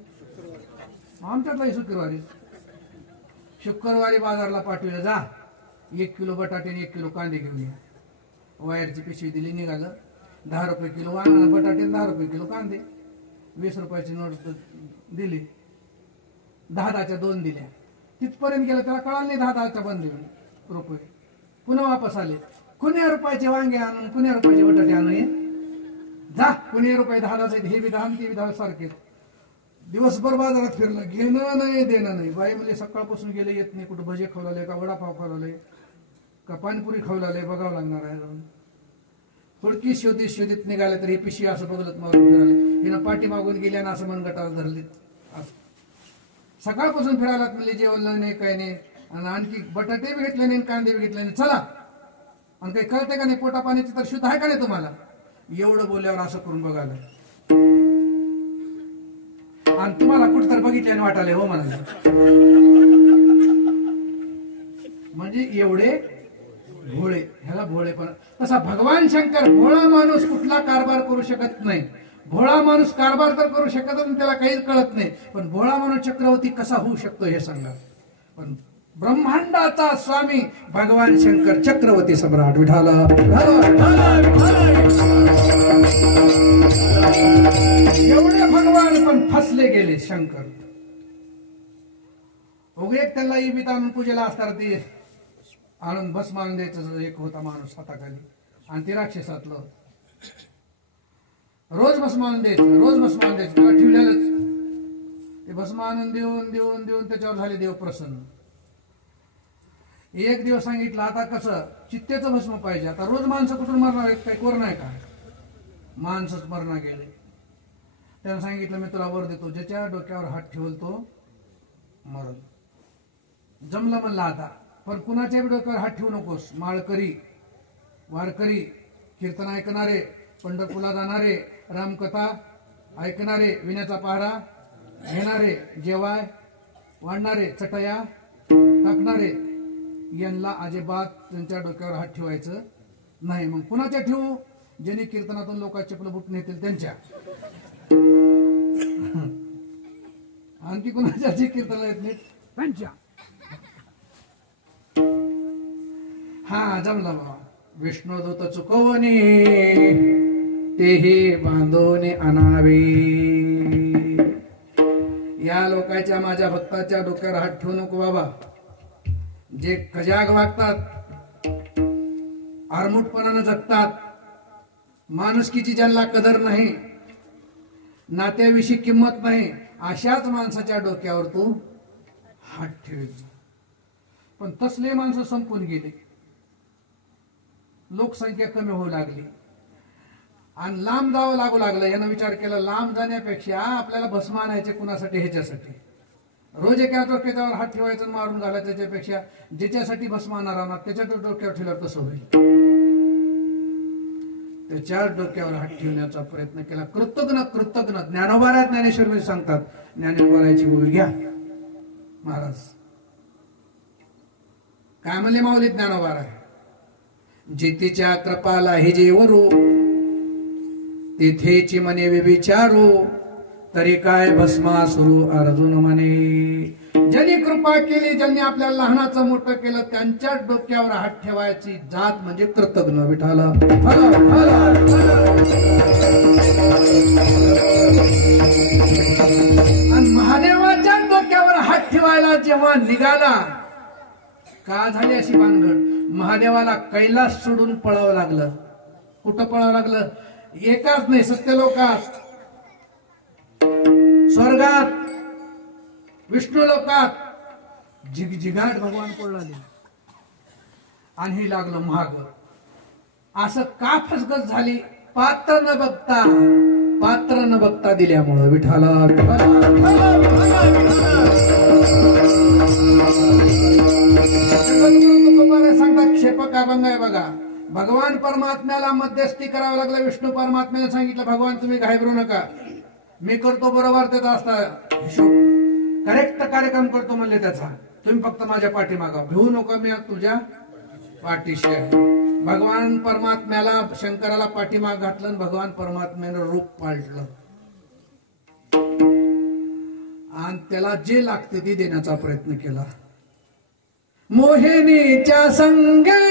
आमच्यातलाही शुक्रवारी. शुक्रवारी बाजारला पाठवलं, जा 1 किलो बटाटे आणि 1 किलो कांदे घेऊन या. वायरची पिशवी दिली, निघालं. 10 रुपये किलो बटाटे, 10 रुपये किलो कांदे. 20 रुपयाची नोट दिली, 10च्या 2 दिल्या. तिथपर्यंत गेलं, त्याला कळालं नाही 10च्या बंद रुपये. पुन्हा वापस आले, कुण्या रुपयाचे वांगे आणून, कुण्या रुपयाचे बटाटे आणून जा. कुण्या रुपये 10चे, हे बी 10 ते बी 10 सारखे. दिवसभर बाजारात फिरलं, घेणं नाही देणं नाही. बाई म्हणजे सकाळपासून गेले, येत नाही. कुठं भजे खावलाले का वडापाव खावलाले का पाणीपुरी खावलाले, बघावं लागणार आहे. थोडकी शोधित निघाले तर ही पिशी असं बघलत मारून फिराले. हिनं पाठी मागून गेल्या ना असं मनगटाला धरले. सकाळपासून फिरायला म्हणजे जेवलं नाही, काही नाही. आणि आणखी बटाटे बी घेतले नाही, कांदे बी घेतले नाही. चला, आणि काही कळते का नाही, पोटा पाण्याची तर शुद्ध आहे का नाही तुम्हाला? एवढं बोलल्यावर असं करून बघायला. आणि तुम्हाला कुठं तर बघितल्याने वाटाले हो म्हणाले. म्हणजे एवढे भोळे, ह्याला भोळे. पण तसा भगवान शंकर भोळा माणूस कुठला कारभार करू शकत नाही. भोळा माणूस कारभार तर करू शकत नाही, त्याला काहीच कळत नाही. पण भोळा माणूस चक्रवर्ती कसा होऊ शकतो हे सांगा. पण ब्रह्मांडाचा स्वामी भगवान शंकर चक्रवर्ती सम्राट विठाला. एवढे भगवान पण फसले गेले शंकर. उगे त्याला इबित आणून पूजेला असणार, ते आणून भस्म आणून द्यायचं. एक होता माणूस हाताखाली, आणि ते राक्षसातलं. रोज भस्म आणून द्यायचं, रोज भस्म आणून द्यायचं. त्याला ठेवलेलंच. ते भस्म आणून देऊन देऊन देऊन त्याच्यावर झाले देव प्रसन्न. एक दिवस सांगितलं, आता कसं चित्तेचं भस्म पाहिजे. आता रोज माणसं कुठून मरणार आहेत? काही कोर नाही का? माणसंच मरणार गेले. त्यानं सांगितलं, मी तुला वर देतो, ज्याच्या डोक्यावर हात ठेवल तो मरल. जमलं म्हणलं आता, पण कुणाच्या डोक्यावर हात ठेवू नकोस. माळकरी, वारकरी, कीर्तन ऐकणारे, पंढरपूरला जाणारे, रामकथा ऐकणारे, विण्याचा पहारा घेणारे, जेवाय वाढणारे, चटया टाकणारे, यांना अजिबात त्यांच्या डोक्यावर हात ठेवायचं नाही. मग कुणाच्या ठेवू? ज्यांनी कीर्तनातून लोकांचे चपल बुटून येतील त्यांच्या. आणखी कुणाच्या जे कीर्तनाला येत नाहीत त्यांच्या. हा जमला बाबा. विष्णुदूत चुकवणे तेही बांधवणे आणावे. या लोकांच्या, माझ्या भक्ताच्या डोक्यावर हात ठेवू नको बाबा. जे खजाग वागतात, आरमुटपणानं जगतात, माणुसकीची ज्यांना कदर नाही, नात्याविषयी किंमत नाही, अशाच माणसाच्या डोक्यावर तू हात ठेवायचा. पण तसले माणसं संपून गेले. लोकसंख्या कमी होऊ लागली आणि लांब जावं लागू लागलं. यानं विचार केला, लांब जाण्यापेक्षा आपल्याला भस्म आणायचे कुणासाठी? ह्याच्यासाठी. रोज एका डोक्यावर हात ठेवायचा मारून झाला त्याच्यापेक्षा ज्याच्यासाठी भस्म आणणार ना त्याच्या डोक्यावर ठेवल्यावर कसं होईल. त्याच्या डोक्यावर हात ठेवण्याचा प्रयत्न केला. कृतज्ञ कृतज्ञ ज्ञानोबारात ज्ञानेश्वर सांगतात ज्ञानेश्वराची ओळी घ्या. महाराज काय म्हणले माऊली ज्ञानोबारा, जितीच्या कृपाला हे जेवरो तेथेची मने विचारू तरी काय भस्मासुरू अर्जुन म्हणे. ज्यांनी कृपा केली, ज्यांनी आपल्याला लहानाचं मोठं केलं त्यांच्या डोक्यावर हात ठेवायची जात म्हणजे कृतज्ञ. विठाला आणि महादेवाच्या डोक्यावर हात ठेवायला जेव्हा निघाला का झाली अशी भानगड. महादेवाला कैलास सोडून पळावं लागलं. कुठं पळावं लागलं? एकाच नाही, सत्यलोकात, स्वर्गात, विष्णू लोकात झिगझिगाट भगवान पळाले आणि हे लागलं महाग. असं का फसगत झाली? पात्र न बघता दिल्यामुळं. विठाला सांगतात क्षेपक अभंग आहे बघा. भगवान परमात्म्याला मध्यस्थी करावं लागलं. विष्णू परमात्म्याने सांगितलं भगवान तुम्ही घाबरू नका, मी करतो बरोबर त्याचा असता हिशोब, करेक्ट कार्यक्रम करतो म्हणले त्याचा, तुम्ही फक्त माझ्या पाठीमागा भिवू नका, मी तुझ्या पाठीशी आहे. भगवान परमात्म्याला शंकराला पाठीमाग घातलं आणि भगवान परमात्म्यानं रूप पाळलं आणि त्याला जे लागते ते देण्याचा प्रयत्न केला. मोहिनीच्या संगे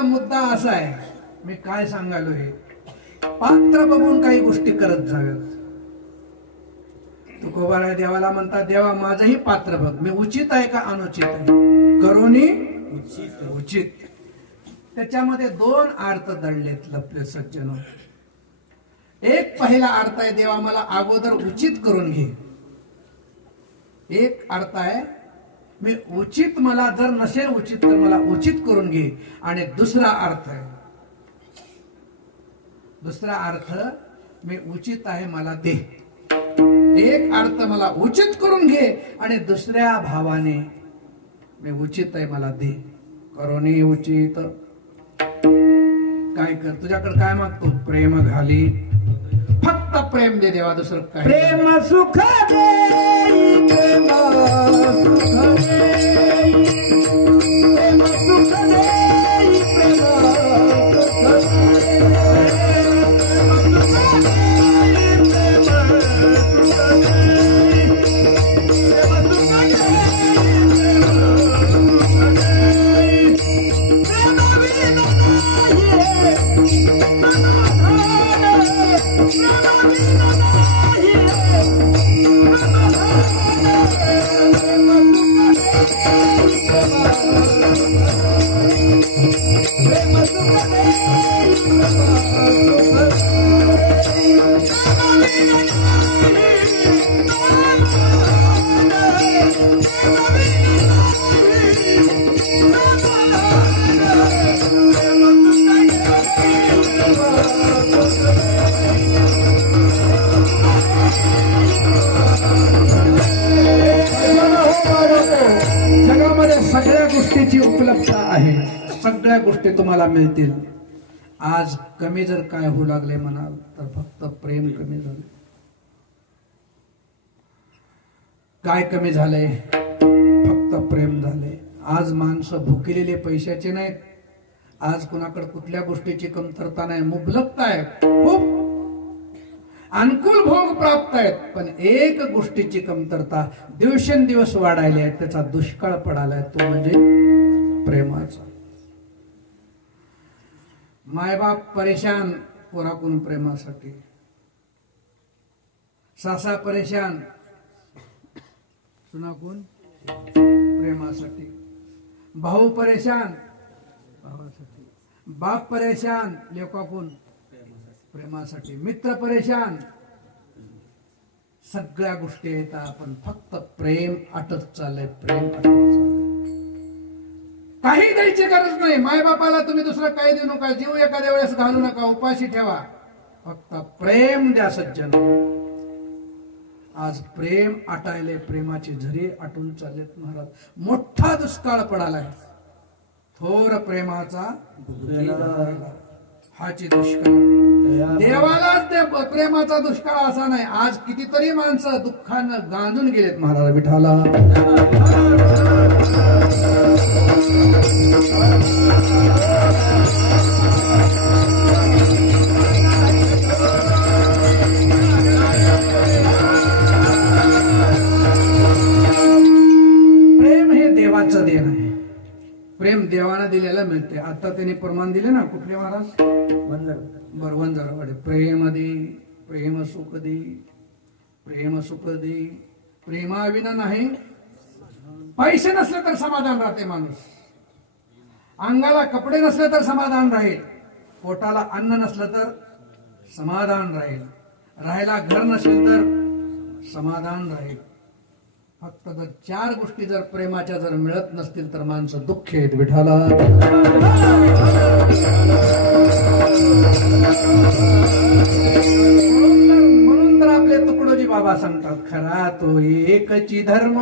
मुद्दा असा आहे. मी काय सांगालो हे पात्र बघून काही गोष्टी करत जाव्यात. तुकोबाराय देवाला म्हणतात देवा माझंही पात्र बघ, मी उचित आहे का अनुचित आहे. करोनी उचित. त्याच्यामध्ये दोन अर्थ दडलेत लपले सज्जन. एक पहिला अर्थ आहे देवा मला अगोदर उचित करून घे. एक अर्थ आहे मी उचित, मला जर नसेल उचित तर मला उचित करून घे. आणि दुसरा अर्थ मी उचित आहे मला दे. एक अर्थ मला उचित करून घे आणि दुसऱ्या भावाने मी उचित आहे मला दे. करोनी उचित. काय कर तुझ्याकडे काय मागतो? प्रेम घाली. फक्त प्रेम दे देवा, दुसरं काय? प्रेम सुख दे, प्रेम सुख दे, प्रेम सुख दे, प्रेम सुख Hey! जगामध्ये सगळ्या गोष्टीची उपलब्धता आहे, सगळ्या गोष्टी तुम्हाला मिळतील. आज कमी जर काय होऊ लागले म्हणाल तर फक्त प्रेम कमी झाले. काय कमी झालंय? फक्त प्रेम झाले. आज माणसं भुकेलेले पैशाचे नाहीत, आज कुणाकडे कुठल्या गोष्टीची कमतरता नाही, मुबलकता आहे, खूप अनुकूल भोग प्राप्त आहेत, पण एक गोष्टीची कमतरता दिवसेंदिवस वाढायला आहे, त्याचा दुष्काळ पडालाय, तो म्हणजे प्रेमाचा. मायबाप परेशान पोराकून प्रेमासाठी, सासा परेशान सुनाकून प्रेमासाठी, भाऊ परेशान भावासाठी, बाप परेशान लेकाकून प्रेमासाठी, मित्र परेशान, सगळ्या गोष्टी येतात, पण फक्त प्रेम आटत चाललंय, प्रेम आटत चाललंय. काही द्यायची गरज नाही, मायबापाला तुम्ही दुसरं काही देऊ नका, जीव एखाद्या वेळेस घालू नका, उपाशी ठेवा, फक्त प्रेम द्या सज्जन. आज प्रेम आटायले, प्रेमाची झरी आटून चाललेत महाराज. मोठा दुष्काळ पडालाय, थोर प्रेमाचा हाची दुष्काळ. देवालाच ते प्रेमाचा दुष्काळ असा नाही. आज कितीतरी माणसं दुःखानं गांजून गेलेत महाराज विठाला. प्रेम हे देवाचं देण आहे, प्रेम देवानं दिलेलं मिळते. आता त्यांनी प्रमाण दिले ना, कुठले महाराज? वंजारवाडे. प्रेम दे, प्रेम सुख दे, प्रेम सुख दे, प्रेमाविना नाही. पैसे नसले तर समाधान राहते माणूस, अंगाला कपडे नसले तर समाधान राहील, पोटाला अन्न नसलं तर समाधान राहील, राहायला घर नसेल तर समाधान राहील. फक्त जर चार गोष्टी जर प्रेमाच्या जर मिळत नसतील तर माणसं दुःख आहेत विठाला. म्हणून तर आपले तुकडोजी बाबा सांगतात, खरा तो एकची धर्म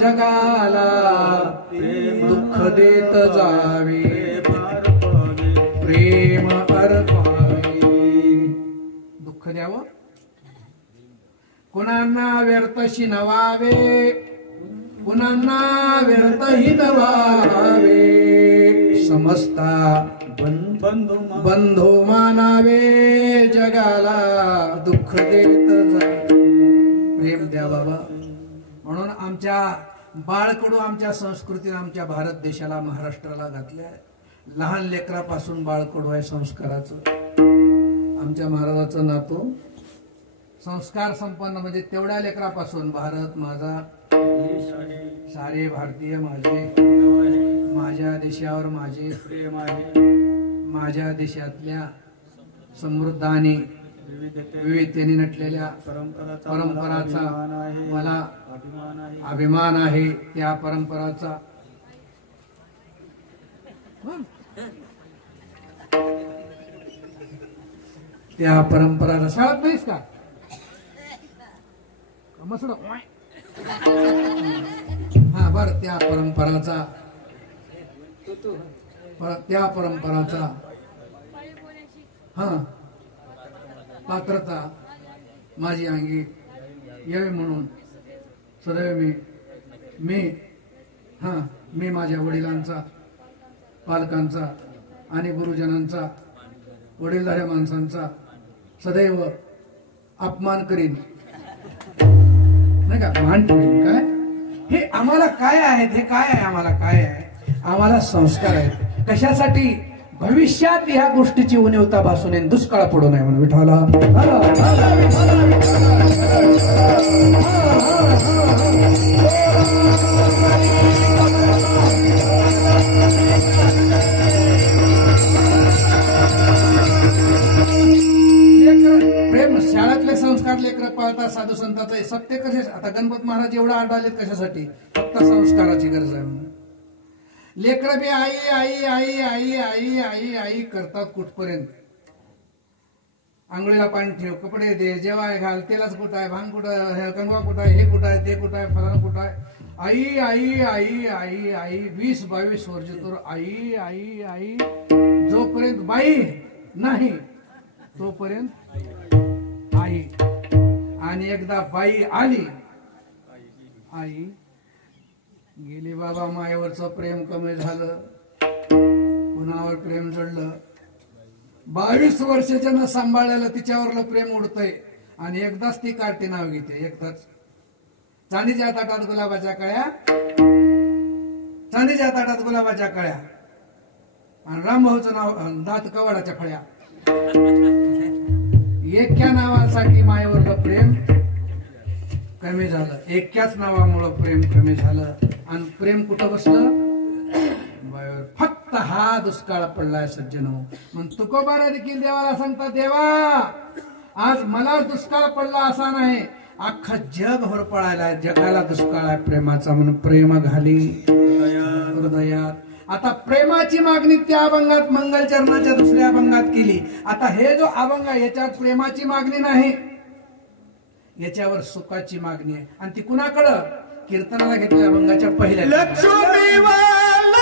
जगाला दुःख देत जावे, प्रेम अर्पावे. दुःख द्यावं, कुणांना व्यर्थशी नवावे, कुणांना व्यर्थही नवावे, समजता बंधू मानावे, जगाला दुःख देत जावे. प्रेम द्या बाबा. म्हणून आमच्या बाळकडू आमच्या संस्कृतीने आमच्या भारत देशाला, महाराष्ट्राला घातल्या. लहान लेकरापासून बाळकडू आहे संस्काराचं. आमच्या महाराजाचं नातू संस्कार संपन्न, म्हणजे तेवढ्या लेकरापासून भारत माझा, सारे भारतीय माझे, माझ्या देशावर माझे प्रेम आहे, माझ्या देशातल्या समृद्ध आणि विविधतेने नटलेल्या परंपराचा मला अभिमान आहे. त्या परंपराचा शाळेत नाहीस का मसड? हा बर. त्या परंपराचा हा पात्रता माझी अंगी यावी म्हणून सदैव मी माझ्या वडिलांचा, पालकांचा आणि गुरुजनांचा, वडीलधाऱ्या माणसांचा सदैव अपमान करीन, नाही का, मान ठेवीन. काय हे आम्हाला काय आहेत, हे काय आहे, आम्हाला काय आहे, आम्हाला संस्कार आहेत. कशासाठी? भविष्यात ह्या गोष्टीची उणीवता भासू नये, दुष्काळ पडू नये म्हणून विठाला. प्रेम शाळेतले संस्कार लेकर पाळतात, साधू संतांचे सत्य कसे. आता गणपत महाराज एवढा आढळलेत कशासाठी? फक्त संस्काराची गरज आहे म्हणून. लेकर बी आई आई आई आई आई आई आई करतात कुठपर्यंत. आंघोळीला पाणी ठेव, कपडे दे, जेवाय घाल, तेलाच कुठं आहे, भांग कुठं, कंगवा कुठं आहे, हे कुठं आहे, ते कुठं आहे, फलाना कुठं आहे. आई आई आई आई आई 20-22 वर्ष तर आई आई आई, जोपर्यंत बाई नाही तोपर्यंत आई. आणि एकदा बाई आली, आई गेली. बाबा मायावरचं प्रेम कमी झालं, कुणावर प्रेम जडलं. 22 वर्षाच्या सांभाळलेलं तिच्यावरलं प्रेम उडतंय आणि एकदाच ती कार्टी नाव घेते. एकदाच चांदीच्या ताटात गुलाबाच्या कळ्या, चांदीच्या ताटात गुलाबाच्या कळ्या, आणि रामभाऊचं नाव दात कवाडाच्या फळ्या. एका नावासाठी मायेवरलं प्रेम कमी झालं, एकाच नावामुळं प्रेम कमी झालं. आणि प्रेम कुठं बसलं? मायेवर. फक्त हा दुष्काळ पडलाय सज्जनो. मग तुकोबारा देखील देवाला सांगतात, देवा आज मला दुष्काळ पडला असा नाही, अख्खा जग होरपळायला, जगाला दुष्काळ आहे प्रेमाचा. म्हणून प्रेम घाली हृदयात. आता प्रेमाची मागणी त्या अभंगात मंगलचरणाच्या दुसऱ्या अभंगात केली. आता हे जो अभंग आहे याच्यात प्रेमाची मागणी नाही, याच्यावर सुखाची मागणी आहे. आणि ती कुणाकडं? कीर्तनाला घेतल्या अभंगाच्या पहिल्या. लक्ष्मी वाला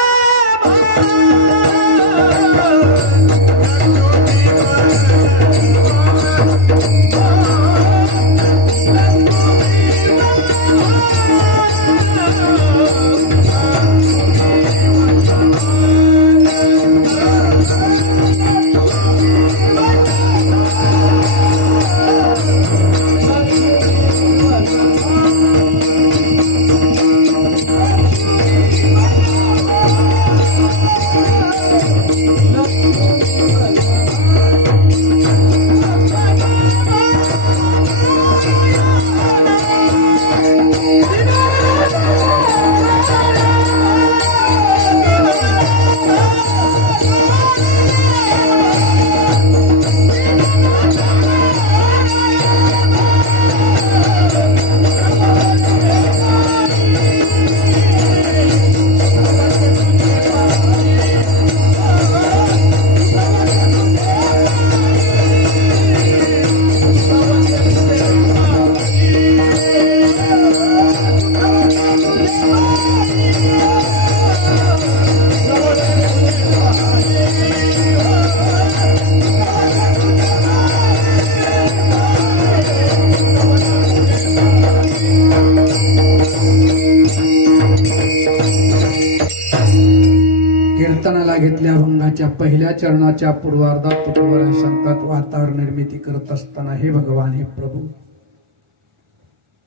घेतल्या अभंगाच्या पहिल्या चरणाच्या पूर्वार्धात तुकोबारा सांगतात, वातावरण निर्मिती करत असताना हे भगवान, हे प्रभू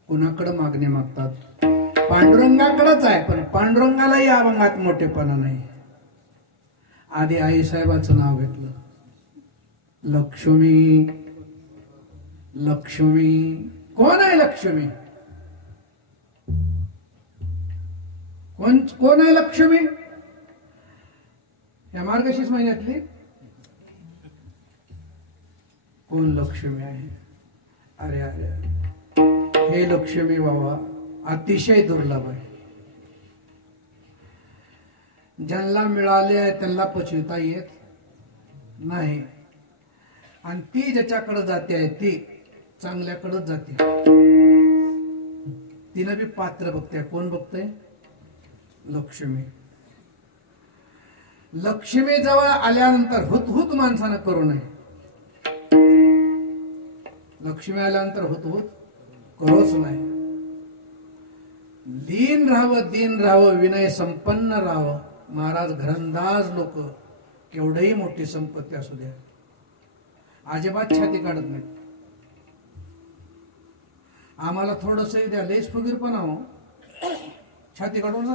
कुणाकडे मागणी मागतात? पांडुरंगाकडेच आहे. पण पांडुरंगाला या अभंगात मोठेपणा नाही. आधी आई साहेबाचं नाव घेतलं, लक्ष्मी लक्ष्मी. कोण आहे लक्ष्मी? कोण आहे लक्ष्मी? या मार्गशीर्ष महिन्यातली कोण लक्ष्मी आहे? अरे अरे, हे लक्ष्मी बाबा अतिशय दुर्लभ आहे. ज्यांना मिळाले आहे त्यांना पचविता येत नाही. आणि ती ज्याच्याकडे जाते आहे ती चांगल्याकडेच जाते. तिनं बी पात्र बघते. कोण बघते? लक्ष्मी. लक्ष्मी जवळ आल्यानंतर हुतहुत माणसानं करू नये. लक्ष्मी आल्यानंतर हुतहुत करूच नाही. दीन राहावं, दीन राहावं, विनय संपन्न राहावं. महाराज घरंदाज लोक केवढीही मोठी संपत्ती असू द्या अजिबात छाती काढत नाहीत. आम्हाला थोडस द्या, लेस फुगीरपणा हो, छाती काढून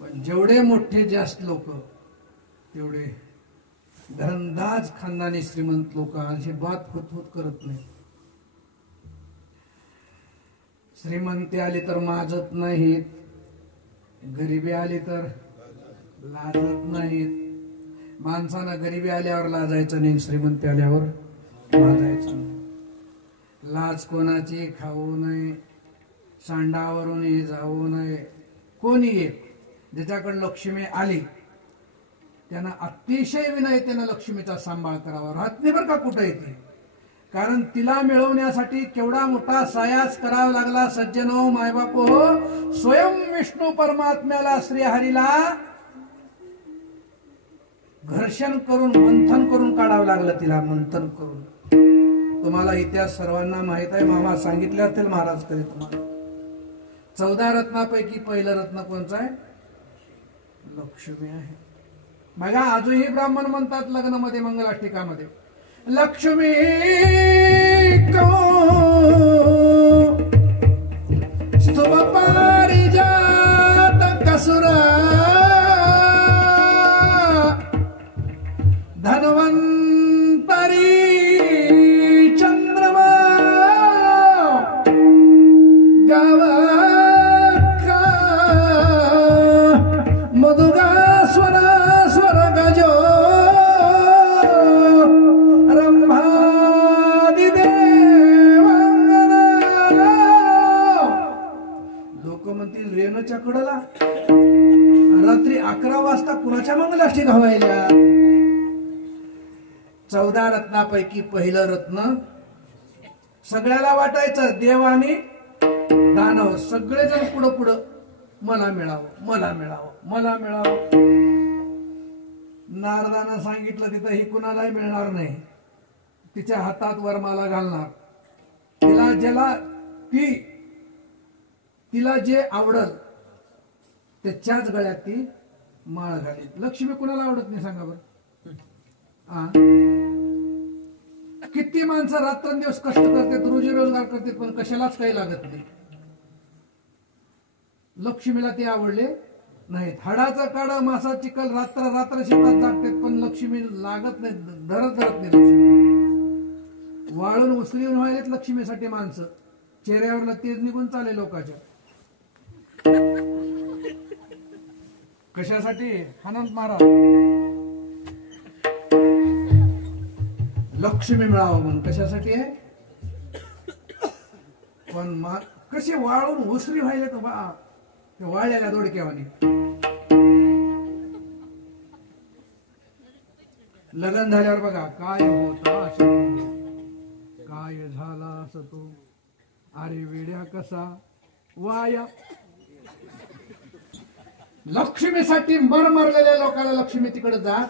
पण जेवढे मोठे जास्त लोक तेवढे घरंदाज खानदानी श्रीमंत लोक अजिबात हुतहुत करत नाही. श्रीमंती आली तर माजत नाहीत, गरिबी आली तर लाजत नाहीत. माणसानं गरिबी आल्यावर लाजायचं नाही, श्रीमंती आल्यावर लाजायचं नाही. लाज कोणाची खाऊ नये, सांडावरूनही जाऊ नये. कोणी एक ज्याच्याकडे लक्ष्मी आली त्यांना अतिशय विनयतेनं लक्ष्मीचा सांभाळ करावा. राहत नाही बरं का कुठं येते, कारण तिला मिळवण्यासाठी केवढा मोठा सायास करावा लागला. सज्जनो मायबापो, स्वयं विष्णू परमात्म्याला श्रीहरीला घर्षण करून मंथन करून काढावं लागलं, तिला मंथन करून. तुम्हाला इतिहास सर्वांना माहित आहे, मामा सांगितले असतील महाराज कधी तुम्हाला. 14 रत्नापैकी पहिलं रत्न कोणचं आहे? लक्ष्मी आहे. बघा आजही ब्राह्मण म्हणतात लग्नामध्ये मंगलाष्टिकामध्ये, लक्ष्मी को स्तुव पारिजात कसुरा धन्वंतरी चंद्रमा गावका मधुगा स्वरा स्वर गजो रंभादी देवांगना. लोक म्हणतील रेणूच्या कडला रात्री 11 वाजता कुणाच्या मंगलाष्टिका व्हायल्या. 14 रत्नापैकी पहिलं रत्न सगळ्याला वाटायचं, देव आणि दानव सगळेजण पुढं पुढं, मला मिळावं मला मिळावं मला मिळावं. नारदानं सांगितलं तिथं ही कुणालाही मिळणार नाही, तिच्या हातात वरमाला घालणार. तिला जे आवडल त्याच्याच गळ्यात ती माळ घाली. लक्ष्मी कुणाला आवडत नाही सांगा बरं. किती माणसं रात्रंदिवस कष्ट करतात, रोजी रोजगार करतात, पण कशालाच काही लागत नाही. लक्ष्मीला ते आवडले नाहीत. हाडाचा काढा मासा चिखल रात्र रात्र शेतात जागतात, पण लक्ष्मी लागत नाही, धरत नाही लक्ष्मी. वाळून उसळून व्हायलेत लक्ष्मीसाठी माणसं, चेहऱ्यावरला तेज निघून चाले लोकांच्या. कशासाठी? अनंत महाराज लक्ष्मी मिळावं म्हणून. कशासाठी आहे? पण कसे वाळून उसरी व्हायले तर बा वाळलेल्या दोडक्यावानी. लग्न झाल्यावर बघा काय होता काय झाला असं तो, अरे वेड्या कसा वाया. लक्ष्मीसाठी मरमरलेल्या लोकांना लक्ष्मी तिकडे जात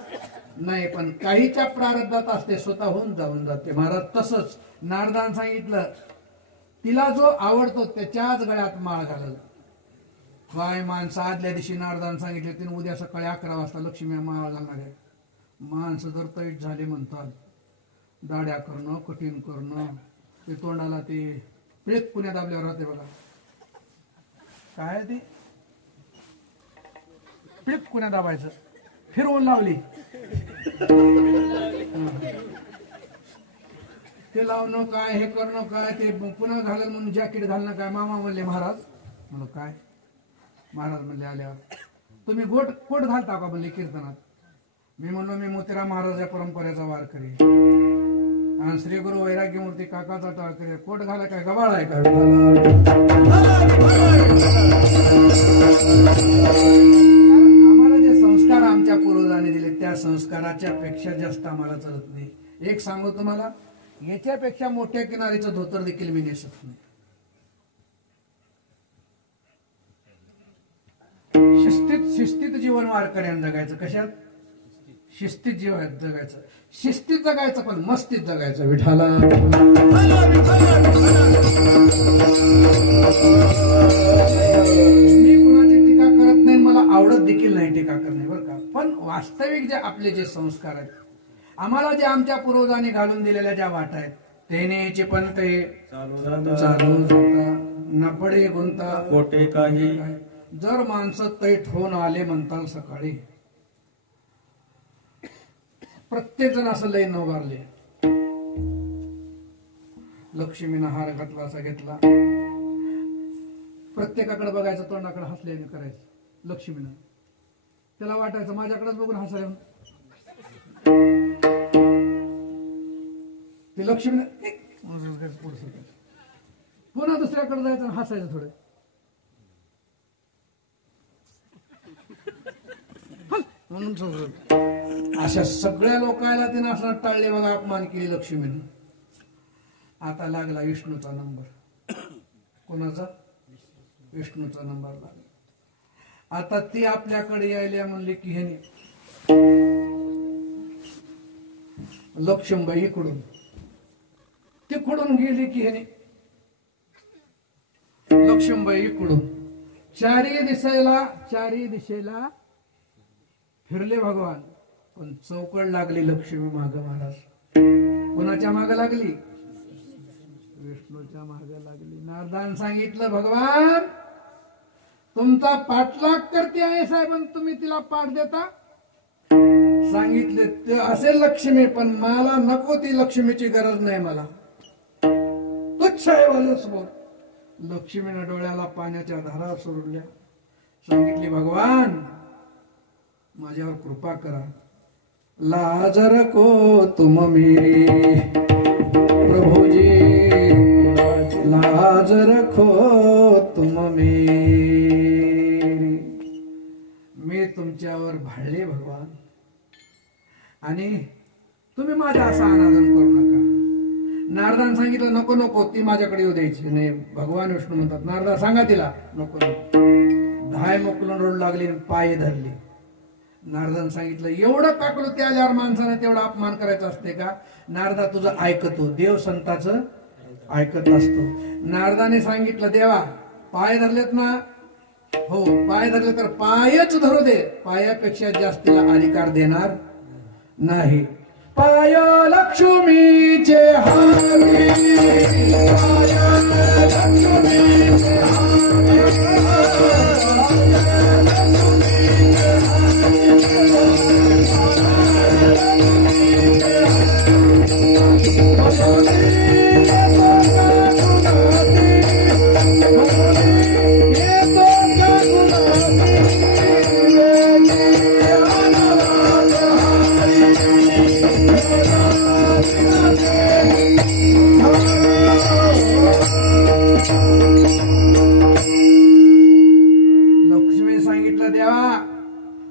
नाही, पण काहीच्या प्रारब्धात असते, स्वतःहून जाऊन जाते. महाराज तसंच नारदान सांगितलं, तिला जो आवडतो त्याच्याच गळ्यात माळ घालल. काय माणसं आदल्या दिवशी नारदान सांगितले, तिने उद्या सकाळी 11 वाजता लक्ष्मी माळ घालणार आहे. माणसं जर तैट झाले म्हणतात, दाड्या करणं कठीण करणं, ते तोंडाला ते पिळक पुण्या दाबल्यावर राहते बघा, काय ते पिळक पुण्या दाबायचं, फिरवून लावली ते लावणं काय, हे करणं काय, ते पुन्हा घालणं म्हणून जॅकेट घालणं काय. मामा म्हणले महाराज, म्हणलं काय? महाराज म्हणले आल्यावर, तुम्ही कोट घालता का म्हणले कीर्तनात? मी म्हणलो मी मोतीराम महाराज या परंपरेचा वारकरी आणि श्री गुरु वैराग्य मूर्ती काकाचा टाळकरी. कोट घाला काय गबाळ आहे का? आम्हाला जे संस्कार आमच्या पूर्वजांनी दिले त्या संस्काराच्या पेक्षा जास्त आम्हाला चालत नाही. एक सांगू तुम्हाला, याच्यापेक्षा मोठ्या किनारीचं धोतर देखील मी नेसत नाही. शिस्तीत जीवन वारकऱ्यांना जगायचं. कशात? शिस्तीत जीवन जगायचं. शिस्तीत जगायचं पण मस्तीत जगायचं. विठाला मी कुणाची टीका करत नाही, मला आवडत देखील नाही टीका करणे बरं का. पण वास्तविक जे आपले जे संस्कार आहेत, आम्हाला जे आमच्या पूर्वजांनी घालून दिलेल्या ज्या वाटा आहेत, तेनेचे पण ते चालू जाता न पडे गुंता कोटे काही. जर माणसं तैठ होऊन आले म्हणताल सकाळी, प्रत्येक जण असं लय नवगारले, लक्ष्मीनं हार घातला असा घेतला, प्रत्येकाकडे बघायचं, तोंडाकडे हसल्याने करायचं लक्ष्मीनं. त्याला वाटायचं माझ्याकडेच बघून हसायला. ते लक्ष्मीनं पुन्हा दुसऱ्याकडे जायचं आणि हसायचं थोडं. म्हणून सगळं अशा सगळ्या लोकांना तिने असं टाळले बघा, अपमान केली लक्ष्मीने. आता लागला विष्णूचा नंबर. कोणाचा? विष्णूचा नंबर लागला. आता ती आपल्याकडे यायला म्हणली की ह्याने लक्ष्मीबाई इकडून तिकडून गेली की ह्याने लक्ष्मीबाई इकडून चारी दिशेला फिरले भगवान. पण चौकड लागली लक्ष्मी माग महाराज. कोणाच्या माग लागली? विष्णूच्या माग लागली. नारदान सांगितलं भगवान तुमचा पाठलाग करते आहे साहेब, तुम्ही तिला पाठ देता. सांगितले ते असेल लक्ष्मी, पण मला नको ती लक्ष्मीची गरज नाही. मला तुच्छ आहे माझं समोर. लक्ष्मीने डोळ्याला पाण्याच्या धारा सोडल्या. सांगितली भगवान माझ्यावर कृपा करा. लाजर को तुम मेरी प्रभुजी, लाज रखो तुम मेरी. मी तुमच्यावर भाळले भगवान, आणि तुम्ही माझा असा अनादर करू नका. नारदान सांगितलं नको नको, ती माझ्याकडे येऊ द्यायची नाही. भगवान विष्णू म्हणतात नारदा सांगा तिला नको नको. धाय मोकलून रोड लागली, पाय धरली. नारदान सांगितलं एवढं काकलुती आल्यावर माणसाने तेवढा अपमान करायचा असते का? नारदा तुझं ऐकतो, देव संताचं ऐकत असतो. नारदाने सांगितलं देवा पाय धरलेत ना? हो पाय धरले तर पायच धरू दे, पायापेक्षा जास्तीला अधिकार देणार नाही. पाय लक्ष्मीचे हाती, पाय लक्ष्मीचे लक्ष्मी सांगितलं देवा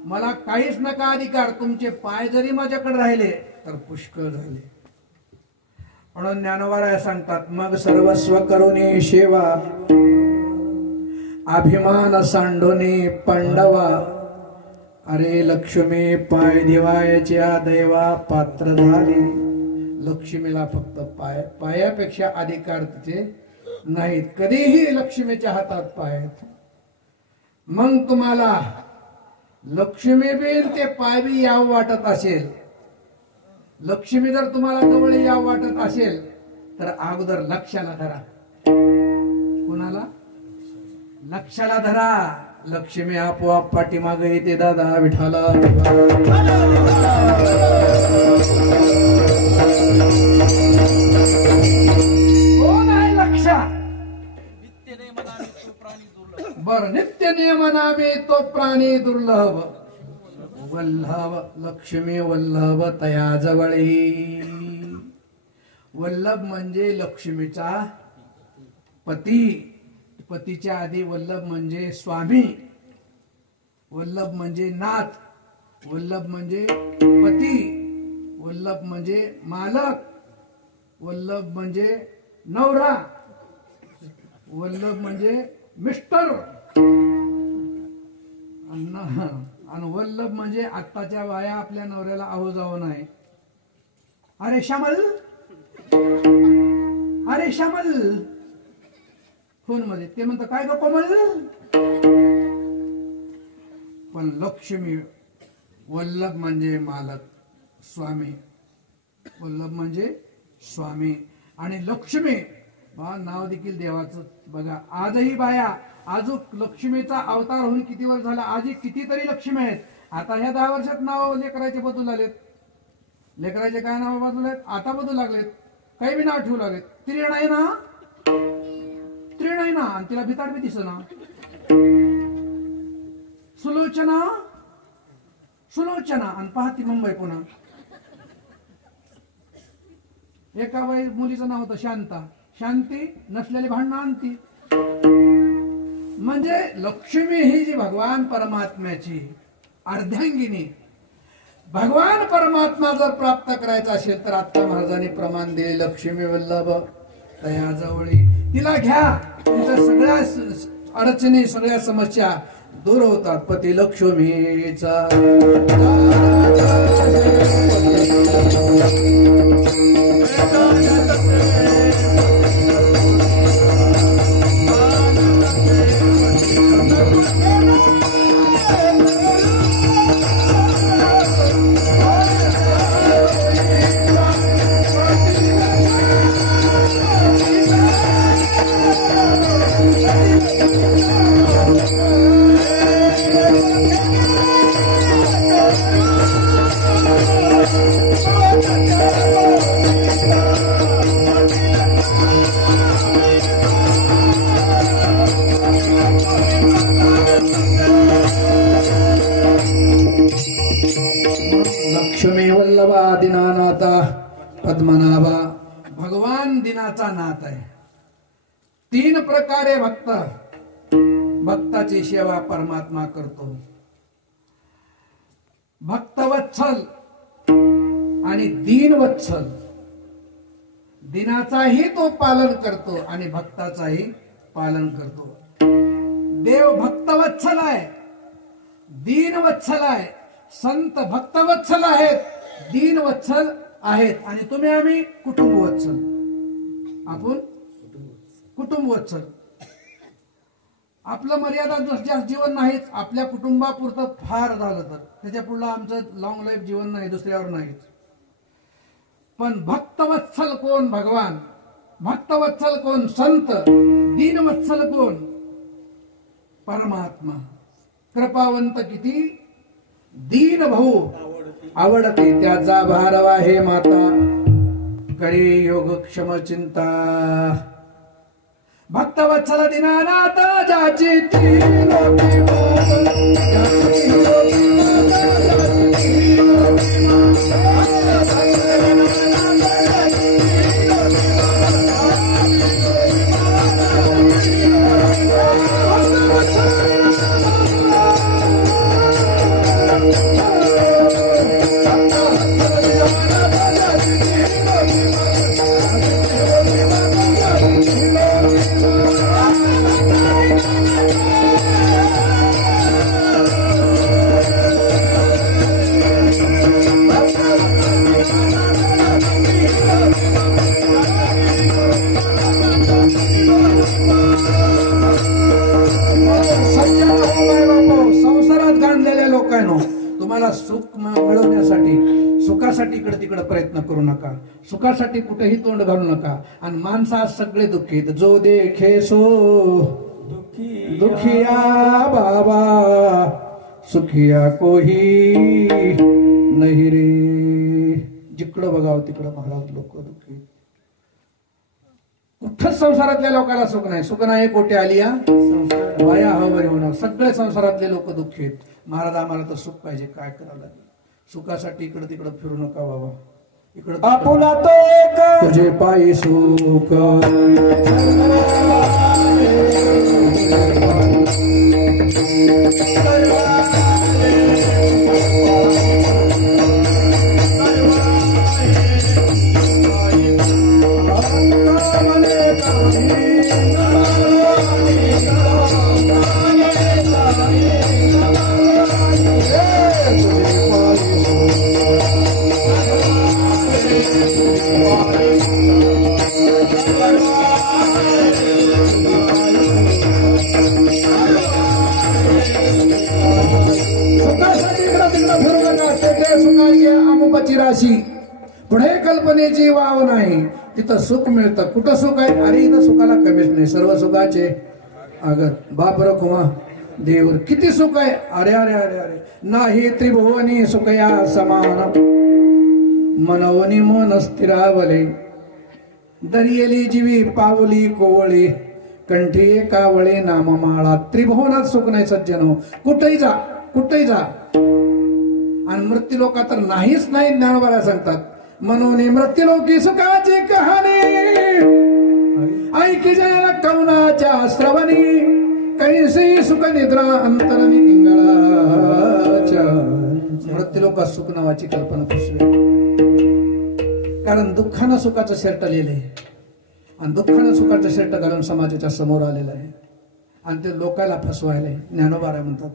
मला काहीच नका अधिकार, तुमचे पाय जरी माझ्याकडे राहिले तर पुष्कळ झाले. म्हणून ज्ञानोबा सांगतात मग सर्वस्व करुणी सेवा, अभिमान सांडोनी पांडवा. अरे लक्ष्मी पाय दिवायच्या दैवा पात्र झाली. लक्ष्मीला फक्त पायापेक्षा अधिकार तिचे नाहीत. कधीही लक्ष्मीच्या हातात पाय आहेत. मग तुम्हाला लक्ष्मी बी ते पाय बी यावं वाटत असेल, लक्ष्मी जर तुम्हाला जवळ यावं वाटत असेल तर अगोदर लक्षाला धरा. कुणाला? लक्षाला धरा. लक्ष्मी आपोआप पाठीमागे येते. दादा विठाला कोण आहे? लक्ष. बर नित्य नियमनामे तो प्राणी दुर्लभ. वल्लभ लक्ष्मी वल्लभ तया जवळी. वल्लभ म्हणजे लक्ष्मीचा पती. पतीच्या आधी वल्लभ म्हणजे स्वामी, वल्लभ म्हणजे नाथ, वल्लभ म्हणजे पती, वल्लभ म्हणजे मालक, वल्लभ म्हणजे नवरा, वल्लभ म्हणजे मिस्टर, आणि वल्लभ म्हणजे आत्ताच्या बाया आपल्या नवऱ्याला आहो जावं नाही. अरे श्यामल, अरे श्यामल फोन मध्ये. ते म्हणतात काय ग कोमल. पण लक्ष्मी वल्लभ म्हणजे मालक, स्वामी. वल्लभ म्हणजे स्वामी आणि लक्ष्मी नाव देखील देवाचं. बघा आजही बाया आजूक लक्ष्मीचा अवतार होऊन किती वर्ष झाला, आजही कितीतरी लक्ष्मी आहेत. आता ह्या 10 वर्षात नाव लेकराचे बदलू लागलेत. लेकराचे काय नाव बदलू आहेत आता बदलू लागलेत. काही बी नाव ठेवू लागलेत. त्रिण आहे ना, त्रिण आहे ना, आणि तिला भिताड बी दिसना. सुलोचना, सुलोचना, आणि पाहती मुंबई पुन्हा. एका बाई मुलीचं नाव होतं शांता. शांती नसलेली भांडणं आणती. म्हणजे लक्ष्मी ही जी भगवान परमात्म्याची अर्धांगिनी भगवान परमात्मा जर प्राप्त करायचा असेल तर आता महाराजांनी प्रमाण दिले लक्ष्मी वल्लभ तयाजवळी तिला घ्या. तुमच्या सगळ्या अडचणी सगळ्या समस्या दूर होतात. पती लक्ष्मीचा लक्ष्मी वल्लभा दीनानाथा पद्मनाभा भगवान दिनाचा नाथ आहे. 3 प्रकारे भक्ताची सेवा परमात्मा करतो. भक्तवत्सल आणि दीनवत्सल. दिनाचाही तो पालन करतो आणि भक्ताचाही पालन करतो. देव भक्तवत्सल आहे, दीनवत्सल आहे. संत भक्तवत्सल आहेत, दीनवत्सल आहेत. आणि तुम्ही आम्ही कुटुंबवत्सल. आपण कुटुंबवत्सल. आपलं मर्यादा जास्त जीवन नाहीच. आपल्या कुटुंबापुरतं फार झालं तर त्याच्या पुढलं आमचं लॉंग लाईफ जीवन नाही, दुसऱ्यावर नाहीच. पण भक्तवत्सल कोण? भगवान. भक्तवत्सल कोण? संत. दीनवत्सल कोण? परमात्मा. कृपावंत किती? दीन भाऊ आवडते त्याचा भारवा हे माता. करे योग क्षम चिंता. भक्तवत्सल दीनानाथ ज्याची तीन तुम्हाला सुख मिळवण्यासाठी सुखासाठी इकडे तिकडे प्रयत्न करू नका. सुखासाठी कुठेही तोंड घालू नका. आणि माणसात सगळे दुःखीत. जो देखे सो दुखिया बाबा सुखिया कोही नाही रे. जिकडं बघावं तिकडं महाराज लोक दुःखी. कुठंच संसारातल्या लोकांना सुख नाही. सुख नाही कोठे आलिया वाया हवरी होणार. सगळे संसारातले लोक दुःखी आहेत. महाराज आम्हाला तर सुख पाहिजे. काय करावं लागेल? सुखासाठी इकडे तिकडे फिरू नका बाबा. इकडे आपुला तो एक तुझे पायी सुख राशी. पुढे कल्पनेची वाव नाही. तिथं सुख मिळतं. कुठं सुख आहे? अरे इथं सुखाला कमीच नाही. सर्व सुखाचे अगर बाप रखुमा देवर. किती सुख आहे? अरे अरे अरे अरे नाही त्रिभुवनी सुखया समान. मनवनी मन स्थिरावले. दरियली जीवी पावली कोवळी. कंठी कावळे नाममाळा. त्रिभुवनात सुख नाही सज्जनो. कुठेही जा, कुठेही जा. आणि मृत्यूलोका तर नाहीच नाही. ज्ञानोबाला सांगतात म्हणून मृत्यूलोकी सुखाची कहाणी ऐकी जायला कवनाच्या श्रवणी. कैसी सुख निद्रा अंतरणी इंगळाच्या. प्रत्येक लोक सुख नावाची कल्पना फसवे, कारण दुःखानं सुखाचं शर्ट लिहिलंय आणि दुःखानं सुखाचं शर्ट घालून समाजाच्या समोर आलेलं आहे आणि ते लोकाला फसवायला. ज्ञानोबाराय म्हणतात,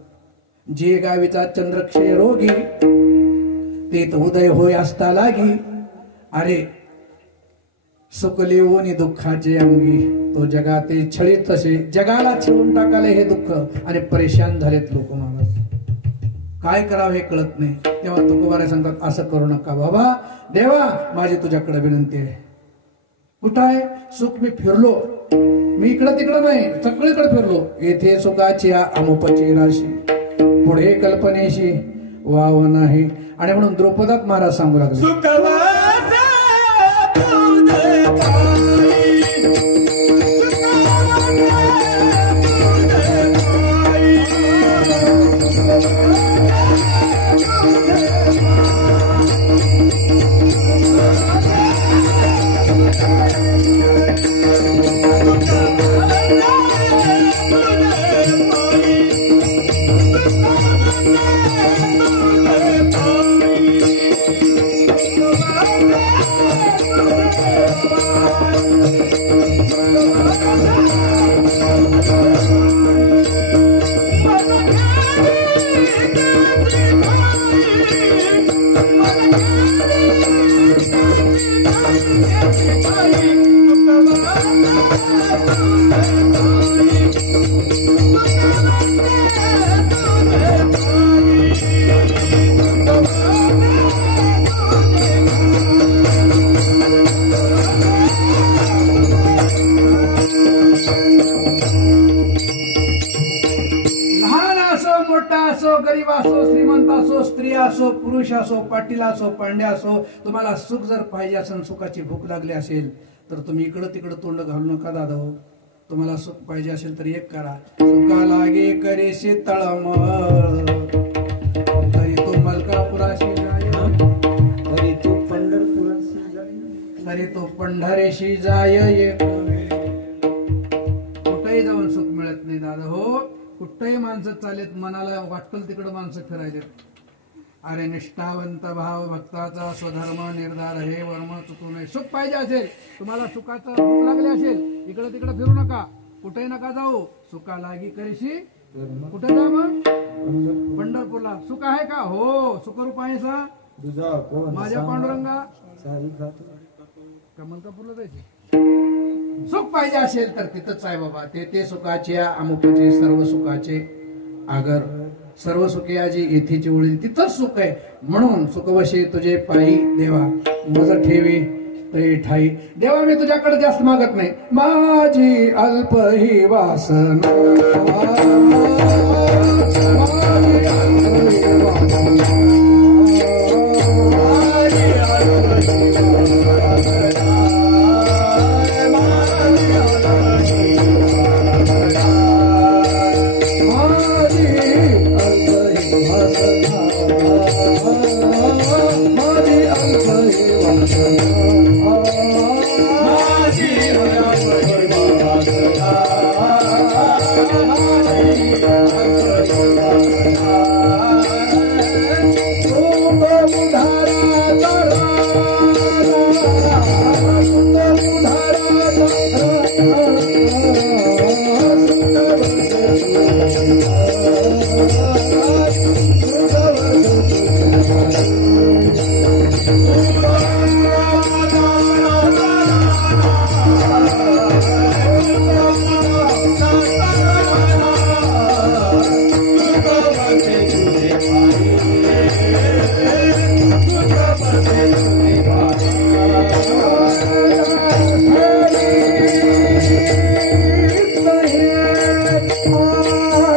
जे गावीचा चंद्रक्षय रोगी तेत उदय होय असता लागी, अरे सुख लिहून दुःखाचे अंगी, तो जगाते छळीत तसे जगाला छळून टाकाले हे दुःख आणि परेशान झालेत लोक. महाराज काय करावं हे कळत नाही. तेव्हा तुकोबाराय सांगतात, असं करू नका बाबा, देवा माझी तुझ्याकडे विनंती आहे. कुठं आहे सुख? मी फिरलो, मी इकडं तिकडं नाही, सगळीकडे फिरलो. येथे सुखाची अमुपची राशी, पुढे कल्पनेशी वाव नाही. आणि म्हणून द्रौपदात महाराज सांगू लागले, गरीब असो, श्रीमंत असो, स्त्री असो, पुरुष असो, पाटील असो, पांड्या असो, तुम्हाला सुख जर पाहिजे असेल, सुखाची भूक लागली असेल तर तुम्ही इकडं तिकडं तोंड घालू नका दादा. तुम्हाला सुख पाहिजे असेल तर एक करा, सुखा लागे करेशी तळमळ, तरी तो मलकापुराशी जाय, तरी तो पंढरपुराशी जाय, तरी तो पंढरेशी जाय एक वेळ. कुठेही जाऊन सुख मिळत नाही दादा हो. कुठेही माणसं चालेत, मनाला वाटल तिकडं माणसं फिरायलेत. अरे निष्ठावंत भाव भक्ताचा स्वधर्म निर्धार हे वर्म चुकू नये. सुख पाहिजे असेल, तुम्हाला सुखाचं भूक लागली असेल, इकडं तिकडं फिरू नका, कुठेही नका जाऊ. सुखा लागी करीशी, कुठे जा मग? पंढरपूरला. सुख आहे का? हो. सुखरूप आहे सा माझ्या पांडुरंगा. का मलकापूरला जायचे? सुख पाहिजे असेल तर तिथंच आहे बाबा. ते सुखाचे अमुकचे सर्व सुखाचे आगर, सर्व सुखे आजी येथेची ओळी, तिथंच सुख आहे. म्हणून सुखवशी तुझे पायी देवा, मज ठेवी ते ठाई. देवा मी तुझ्याकडे जास्त मागत नाही, माझी अल्प ही वासना, माझी अल्प ही वासना.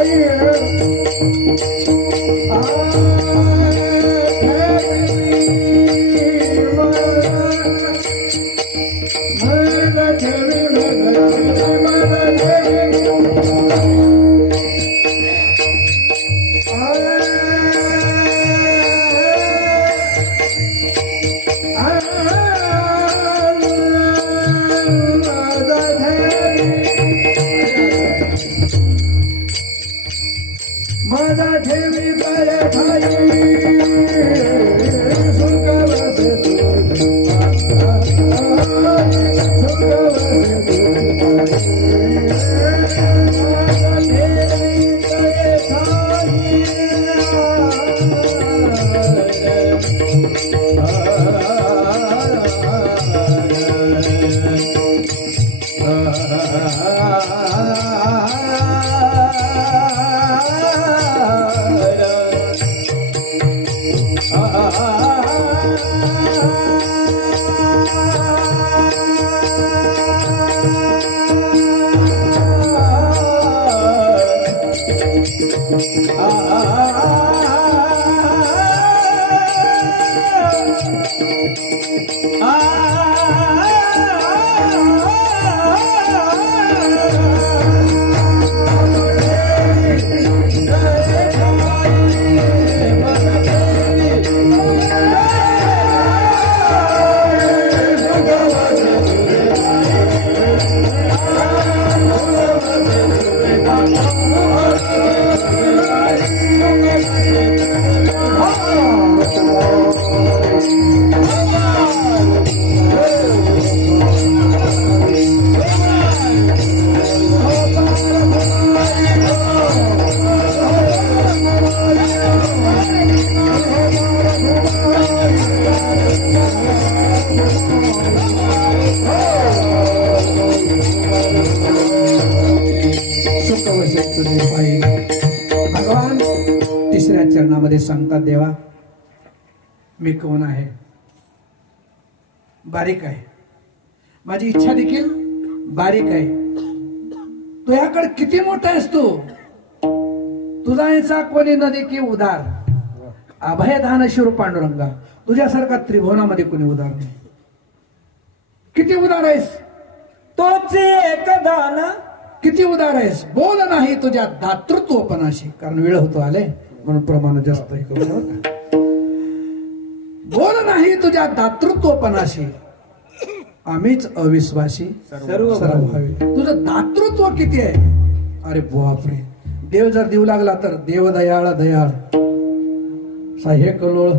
Yeah. माझा ठेवी दया ठाई सुखवसे भगवान तिसऱ्या चरणामध्ये सांगतात, देवा मी कोण आहे, बारीक आहे, माझी इच्छा देखील बारीक आहे, तुझ्याकडे किती मोठा आहेस तू, तुझा याचा कोणी नदी की उदार, अभयदान शिव पांडुरंगा, तुझ्यासारखा त्रिभुवनामध्ये कोणी उदार नाही, किती उदार आहेस, तोच एक दान, किती उदार आहेस, बोल नाही तुझ्या दातृत्वपणाशी, कारण वेळ होतो आले म्हणून प्रमाण जास्त हे करू नका. बोल नाही तुझ्या दातृत्वपणाशी, आम्हीच अविश्वासी सर्व भावी. तुझं दातृत्व किती आहे, अरे बापरे, देव जर देऊ लागला तर देव दयाळ दयाळ, साह्य कलोळ,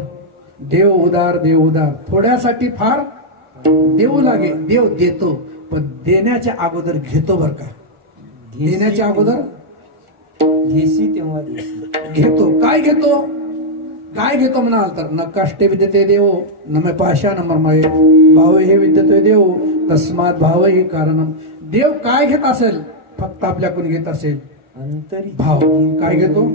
देव उदार देव उदार, थोड्यासाठी फार देऊ लागे, देव देतो पण देण्याच्या अगोदर घेतो बर का, देण्याच्या अगोदर घेशी तेव्हा देशी. घेतो. काय घेतो, काय घेतो म्हणाल तर, न काष्टे विद्यते देव न मे पाशा न मर्मये भाव हे विद्यते देव तस्मात भाव हे कारणम. देव काय घेत असेल, फक्त आपल्याकडून घेत असेल अंतरी भाव. काय घेतो,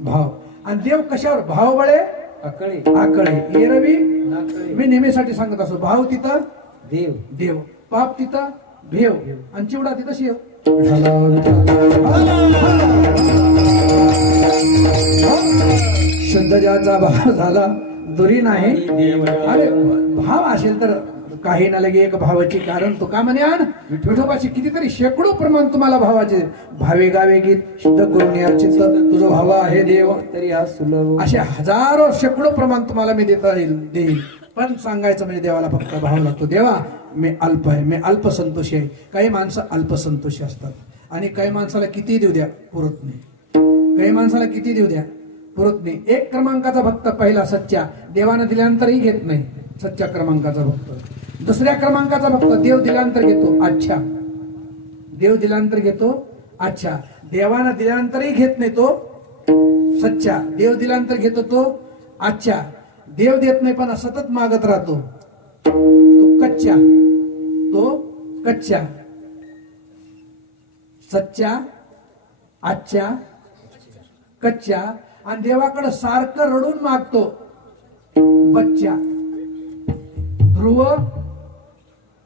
भाव. आणि देव कशावर, भाव बळे अकळे आकळे ये रवी. नाकळे मी नेहमीसाठी सांगत असो, भाव तिथं देव, देव, पाप तिथं भेव, आणि चिवडा तिथं शिव. शुद्ध ज्याचा भाव झाला दुरी नाही. अरे भाव असेल तर काही ना लगे एक भावाची कारण तो का म्हणे, आण विठोबाची कितीतरी शेकडो प्रमाण तुम्हाला भावाचे भावे गावे गीत शुद्ध करून या चित्त तुझं भाव आहे देव, तरी हा सुलभ. असे हजारो शेकडो प्रमाण तुम्हाला मी देता देईल. पण सांगायचं म्हणजे देवाला फक्त भाव लागतो, देवा मी अल्प आहे, मी अल्पसंतोषी आहे. काही माणसं अल्पसंतोषी असतात आणि काही माणसाला किती देऊ द्या पुरत नाही, काही माणसाला किती देऊ द्या पुरत नाही. एक क्रमांकाचा भक्त पहिला सच्चा, देवानं दिल्यानंतरही घेत नाही, सच्चा क्रमांकाचा भक्त. दुसऱ्या क्रमांकाचा भक्त देव दिल्यानंतर घेतो, अच्छा, देव दिल्यानंतर घेतो, अच्छा, देवानं दिल्यानंतरही घेत नाही तो सच्चा, देव दिल्यानंतर घेतो तो अच्छा, देव देत नाही पण सतत मागत राहतो तो कच्चा, तो कच्चा. सच्चा, अच्छा, कच्चा. आणि देवाकडे सारखं रडून मागतो बच्चा, ध्रुव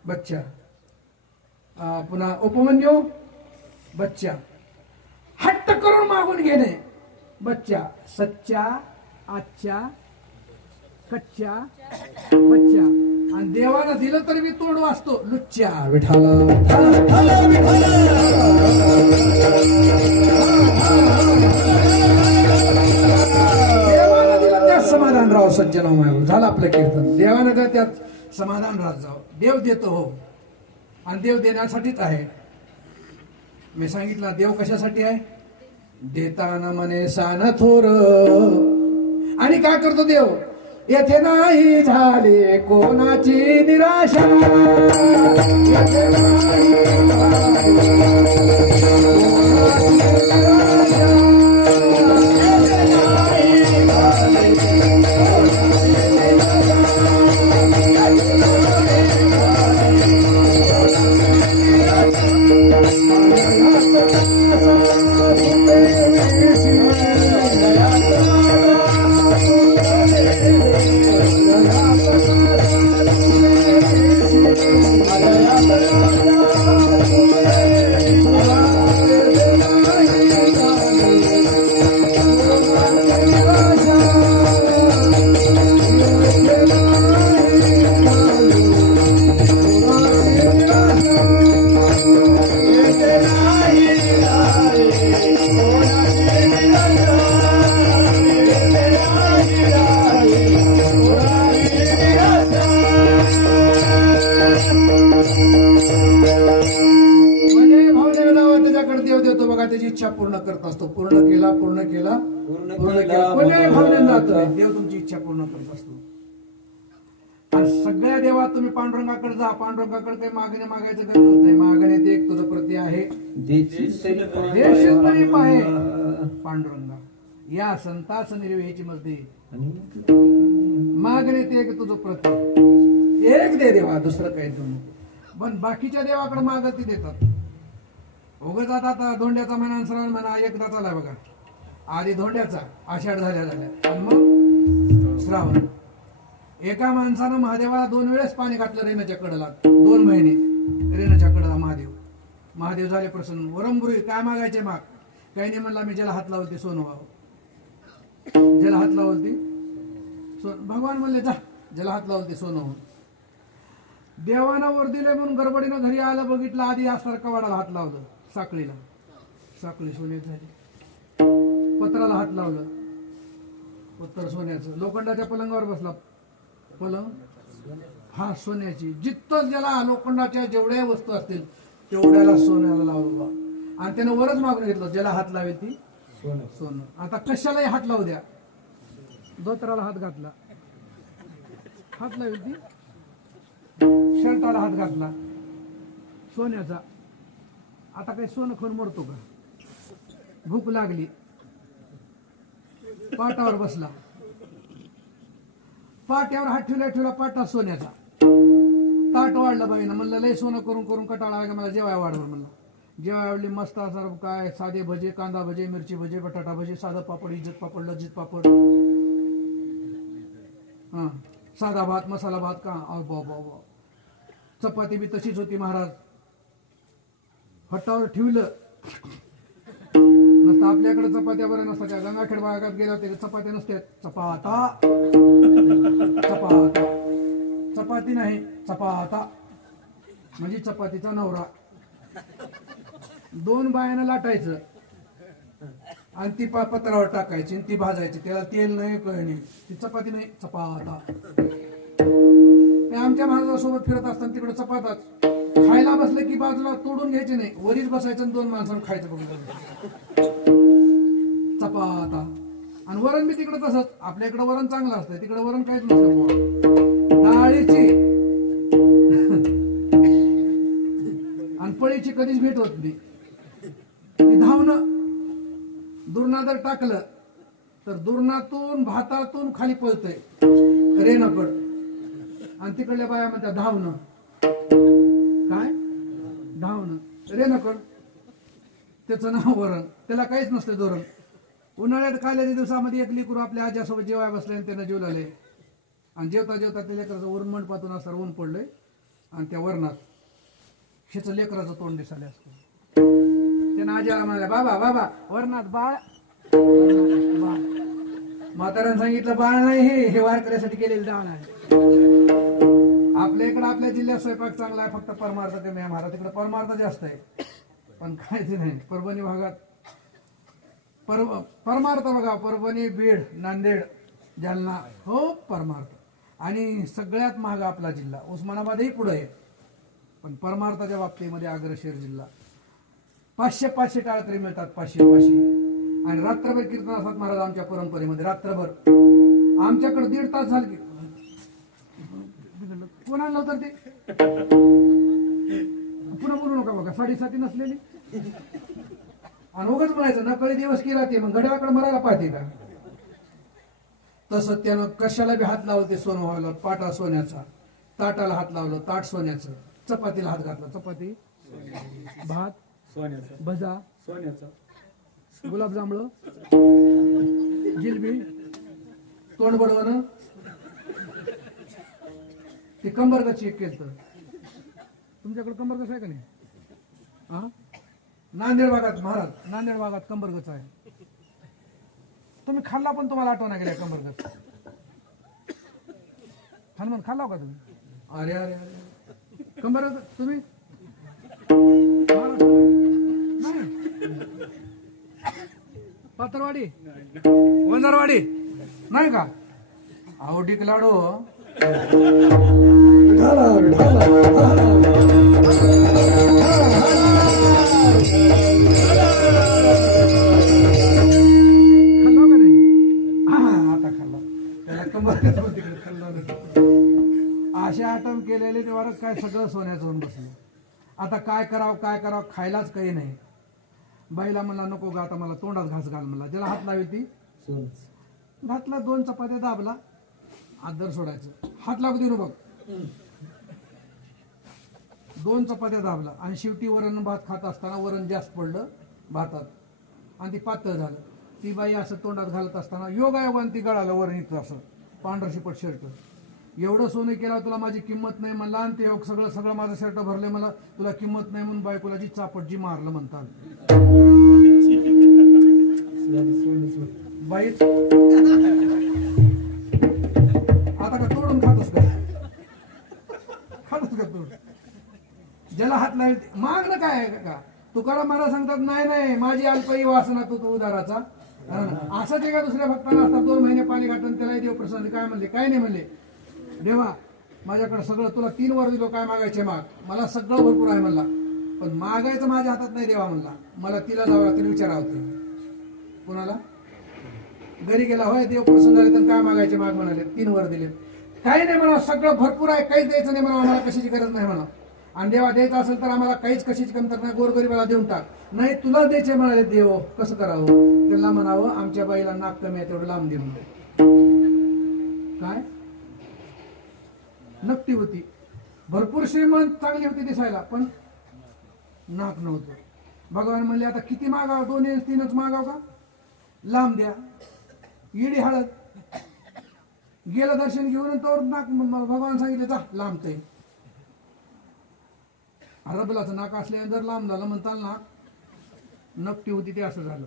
बच्चा, पुन्हा उपमन्यू बच्चा, हट्ट करून मागून घेणे बच्चा. सच्चा, अच्छा, कच्चा, बच्चा. आणि देवाला दिलं तरी मी तोंड वाचतो लुच्चा. विठाला देवाला दिलं त्यात समाधान राव सज्जन झालं आपलं कीर्तन. देवानं दिलं त्यात समाधान राहत जाव. देव देतो हो, आणि देव देण्यासाठीच आहे. मी सांगितलं देव कशासाठी आहे, देताना मने सान थोर. आणि काय करतो देव, येथे नाही झाले कोणाची निराशा. येथे नाही त्याची इच्छा पूर्ण करत असतो. पूर्ण केला पूर्ण केला पूर्ण केला. कोणत्याही भावनेने जातो देव तुमची इच्छा पूर्ण करत असतो. आणि सगळ्या देवात तुम्ही पांडुरंगाकडे जा. पांडुरंगाकडे काही मागणे मागायचं गरज नाही. मागणे ते एक तुझं प्रती आहे, देशील तरी पाहे पांडुरंगा. या संतास निर्वेची मध्ये मागणे ते एक तुझं प्रती. एक दे देवा, दुसरं काही तुम्ही. पण बाकीच्या देवाकडे मागल ती देतात. उगाच आता धोंड्याचा महिना श्रावण महिना एकदा चालाय बघा. आधी धोंड्याचा आषाढ झाल्या आणि मग श्रावण. एका माणसानं महादेवाला 2 वेळेस पाणी घातलं रेणाच्या कडेला. 2 महिने रेणाच्या कडेला महादेव झाले प्रसन्न. वरंबुरी काय मागायचे माग. काही नाही म्हणला, मी ज्याला हात लावल ते सोनं व्हावं. ज्याला हात लावल ते सोन. भगवान म्हणले जा, ज्याला हात लावल ते सोनं व्हावं. देवानं वर दिले म्हणून गडबडीनं घरी आलं, बघितलं आधी असणार कवाडाला हात लावलं. साखळीला साखळी सोन्याची झाली. पत्राला हात लावलं, पत्र सोन्याचं. लोखंडाच्या पलंगावर बसला. पलंग हा सोन्याची. जिथं ज्याला लोखंडाच्या जेवढ्या वस्तू असतील तेवढ्याला सोन्याला लावलं. आणि त्यानं वरच मागून घेतलं, ज्याला हात लावेल ती सोनं. आता कशालाही हात लावू द्या. धोत्राला हात घातला, हात लावेल ती. शर्टाला हात घातला सोन्याचा. आता काही सोनं खाऊन मरतो का. भूक लागली, पाटावर बसला. पाट्यावर हात ठेवला पाटात सोन्याचा. ताट वाढलं बाईनं. म्हणलं लय सोनं करून करून कटाळा आहे, मला जेवाय वाढवर. म्हणलं जेवाय वाढली मस्त. असं काय साधे भजे, कांदा भजे, मिरची भजे, बटाटा भजे, साधं पापड, इज्जत पापड, लज्जित पापड, हा साधा भात, मसाला भात का. चपाती बी तशीच होती महाराज. हट्टावर ठेवलं नसतं. आपल्याकडे चपात्या बऱ्या नसतात. त्या गंगाखेड भागात गेल्या होत्या चपात्या नसतात. चपाता चपाता. चपाती नाही चपाता म्हणजे चपातीचा नवरा. 2 बायानं लाटायचं आणि ती पत्रावर टाकायची, ती भाजायची. त्याला तेल नाही काही नाही. ती चपाती नाही चपाता. आमच्या महाराजासोबत फिरत असताना तिकडे चपाताच. खायला बसले की बाजूला तोडून घ्यायचे नाही, वरीच बसायचं. 2 माणसांना खायचं बघून चपाता. आणि वरण बी तिकडे तसंच. आपल्या इकडे वरण चांगलं असतं, तिकडे वरण काहीच नसतं. डाळीची आणि पळीची कधीच भेट होत नाही. ती धावणं. दुर्नादर टाकलं तर दुर्नातून भातातून खाली पळतय रेणाकड. आणि तिकडल्या बाया म्हणतात धावणं. काय धावणं रेणाकड. त्याचं नाव वरण. त्याला काहीच नसतं धोरण. उन्हाळ्यात काल्याच्या दिवसामध्ये एक लेकरू आपल्या आज्यासोबत जेवाय बसले आणि त्यानं जेवलेले. आणि जेवता जेवता त्या लेकराचं वरण मंडपातून असं ऊन पडलंय आणि त्या वरणात हिचं लेकराचं तोंड दिसायला असतं. त्यानं आज्याला म्हणाले, बाबा बाबा वरणात बाळ. म्हाताऱ्यानं सांगितलं, बाळ नाही, हे वारकऱ्यासाठी केलेलं दान आहे. आपल्या इकडं आपल्या जिल्ह्यात स्वयंपाक चांगला आहे, फक्त परमार्थ कमी आहे. महाराज तिकडे परमार्थ जास्त आहे, पण खायचं नाही. परभणी भागात परमार्थ बघा. परभणी, बीड, नांदेड, जालना हो परमार्थ. आणि सगळ्यात महाग आपला जिल्हा उस्मानाबादही पुढे आहे, पण परमार्थाच्या बाबतीमध्ये अग्रसर जिल्हा. 500 टाळकरी मिळतात. 500 आणि रात्रभर कीर्तन असतात महाराज आमच्या परंपरेमध्ये. रात्रभर आमच्याकडे 1.5 तास झाले की कोण आणलं होतं ते पुन्हा बोलू नका बघा. 7:30 नसलेली आणि उगाच म्हणायचं नकळी दिवस केला ते मग घड्याळाकडे मरायला पाहते का. तसं त्यानं कशाला बी हात लावलं ते सोनं व्हायला. पाटा सोन्याचा, ताटाला हात लावलं ताट सोन्याचं, चपातीला हात घातला चपाती, भात सोन्याचा, भजा सोन्याचा, गुलाबजांभळं, जिलबी, तोंड बडवणं, ते कंबर चेक केलं. तुमच्याकडे कंबर कसं आहे का नाही? हा नांदेड भागात महाराज, नांदेड भागात कंबरगच आहे. तुम्ही खाल्ला पण तुम्हाला आठवण गेल्या कंबरगच. हनुमान खाल्ला का तुम्ही? अरे अरे अरे कंबरगच तुम्ही नाही. पातरवाडी, वंजारवाडी नाही का? आवडीक लाडू असे आटम केलेले तेव्हा काय सगळं सोन्याचं होऊन बसलं. आता काय करावं खायलाच काही नाही. बाईला म्हणला नको गा आता मला तोंडात घास घाल म्हणला. ज्याला हात लावी ती घातला, 2 चपात्या दाबला, आदर सोडायचं, हात लागू दे बघ. 2 चपात्या दाबला आणि शेवटी वरण भात खात असताना वरण जास्त पडलं भातात आणि ती पातळ झालं. ती बाई असं तोंडात घालत असताना योगायोगाने ती गळालं वरण इथं असं पांढरं शिपट शर्ट. एवढं सोनं केला तुला माझी किंमत नाही म्हणला आणि ते सगळं माझं शर्ट भरले मला तुला किंमत नाही म्हणून बायकोला जी चापट जी मारलं म्हणतात. बाई आता का तोडून खातोस का? खातोस का तोड? ज्याला हात लावेल मागणं काय आहे का? तुकाराम महाराज सांगतात नाही माझी अल्पही वासना तू उदाराचा. असंच एका दुसऱ्या भक्ताला असतात 2 महिने पाणी घाटून त्याला देव प्रसन्न. काय म्हणले? काय नाही म्हणले, देवा माझ्याकडे सगळं तुला 3 वर दिलो, काय मागायचे माग, मला सगळं भरपूर आहे म्हणला, पण मागायचं माझ्या हातात नाही देवा म्हणला. मला तिला जावं लागतं विचारावं ते. कोणाला? घरी गेला होय देव प्रसन्न झाले तर काय मागायचे माग म्हणाले, 3 वर दिले. काही नाही म्हणा, सगळं भरपूर आहे, काहीच द्यायचं नाही म्हणा, आम्हाला कशाची गरज नाही म्हणा. आणि देवा द्यायचं असेल तर आम्हाला काहीच कशाची कमतरता नाही, गोरगरीबाला देऊन टाक. नाही तुला द्यायचे म्हणाले देव, कसं करावं? त्यांना म्हणावं आमच्या बाईला नाक कमी आहे तेवढं लांब दे म्हणून. काय नक्की होती, भरपूर श्रीमंत, चांगली होती दिसायला, पण नाक नव्हतं. भगवान म्हणले आता किती मागाव? 2 इंच 3 इंच मागाव का? लांब द्या. इडी हळद गेलं दर्शन घेऊन तर नाक भगवान सांगितले जा लांब ते. रबलाचं नाक असले जर लांब झालं म्हणताल नाक नक्की होती ते असं झालं.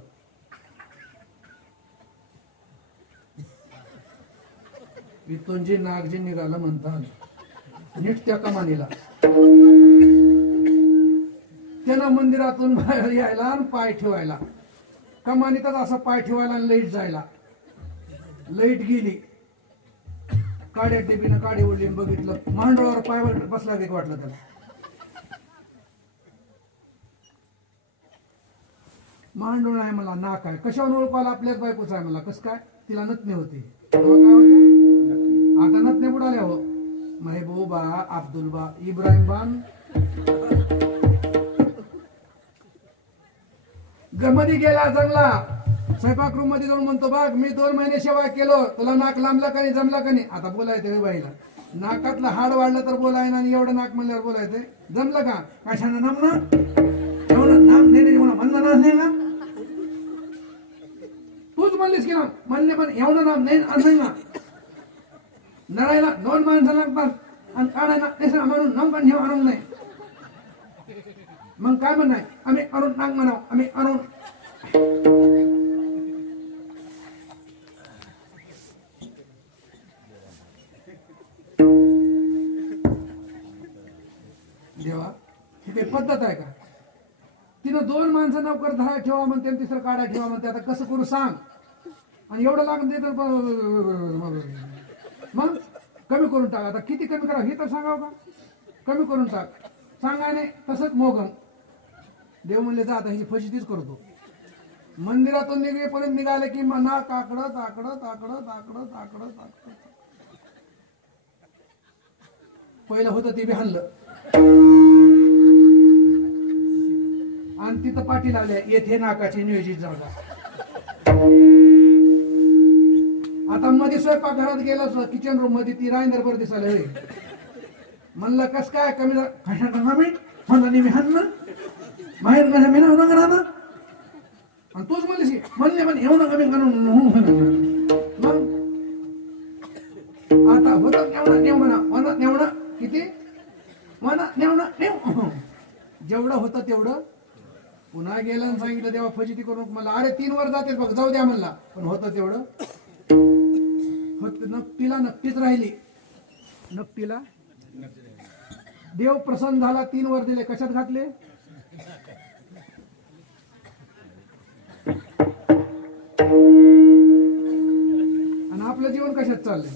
इथून जे नाक जे निघालं म्हणतात नीट त्या कमानीला त्यानं मंदिरातून बाहेर यायला आणि पाय ठेवायला, कमानीतच असं पाय ठेवायला आणि लाईट जायला. लाईट गेली, काड्या टेबीनं काडी ओढली, बघितलं मांडवावर पाय बसला एक वाटलं त्याला. मांडून आहे मला, नाक आहे, कशावर ओळखायला? आपल्याच बायकोच आहे मला. कसं काय? तिला नतने होती. काय होते? आता नतने बुडाल्या हो. महबूबा, अब्दुलबा, इब्राहिम बान मध्ये गेला जंगला, स्वयंपाक रूम मध्ये जाऊन म्हणतो बघ मी 2 महिने सेवा केलो, तुला नाक लांबला का नाही, जमला का नाही? आता बोलायचं बाईला, नाकातलं हाड वाढलं तर बोलाय ना, आणि एवढं नाक म्हणल्यावर बोलायचं जमलं का? कशानं नाम ना एवढं नाम नाही म्हणणं नाही ना, तूच म्हणलीस की ना म्हणले, पण एवढं नाम नाही ना. नळायला 2 माणसं लागतात आणि काढायला म्हणून नाम पण ठेवा आणून नाही. मग काय म्हणाय? आम्ही अरुण नाग म्हणाव, आम्ही अरुण. देवा ही काही पद्धत आहे का? तिनं 2 माणसं नोकर धरा ठेवा म्हणते, 3रं काढा ठेवा म्हणते. आता कसं करू सांग? आणि एवढं लागून देत मग कमी करून टाक. आता किती कमी करा हे तर सांगावं का? कमी करून टाक. सांगाय नाही तसंच मोगम. देव म्हणले जा आता ही फजितीच करतो. मंदिरातून निघेपर्यंत निघाले की मना काकडं ताकडं ताकडं ताकडं ताकडं ताकडं. पहिलं होतं ते बी हल्लं आणि तिथं पाटील आले येथे नाकाची नियोजित जागा. आता मध्ये स्वयंपाकघरात गेलं किचन रूम मध्ये ती रायंदर बरं दिसायला हे म्हणलं कस काय कमी म्हणलं मी हन्न बाहेर मी ना आणि तूच म्हणले म्हणे येऊ नका मी मग आता होत नेवणा नेवणा किती म्हणा नेवणा नेव जेवढं होतं तेवढं पुन्हा गेलं आणि सांगितलं तेव्हा फजिती करून मला अरे 3 वर जाते बघ जाऊ द्या म्हणला पण होतं तेवढं नक्कीला नक्कीच राहिली. नक्कीला देव प्रसन्न झाला 3 वर दिले कशात घातले आणि आपलं जीवन कशात चाललंय.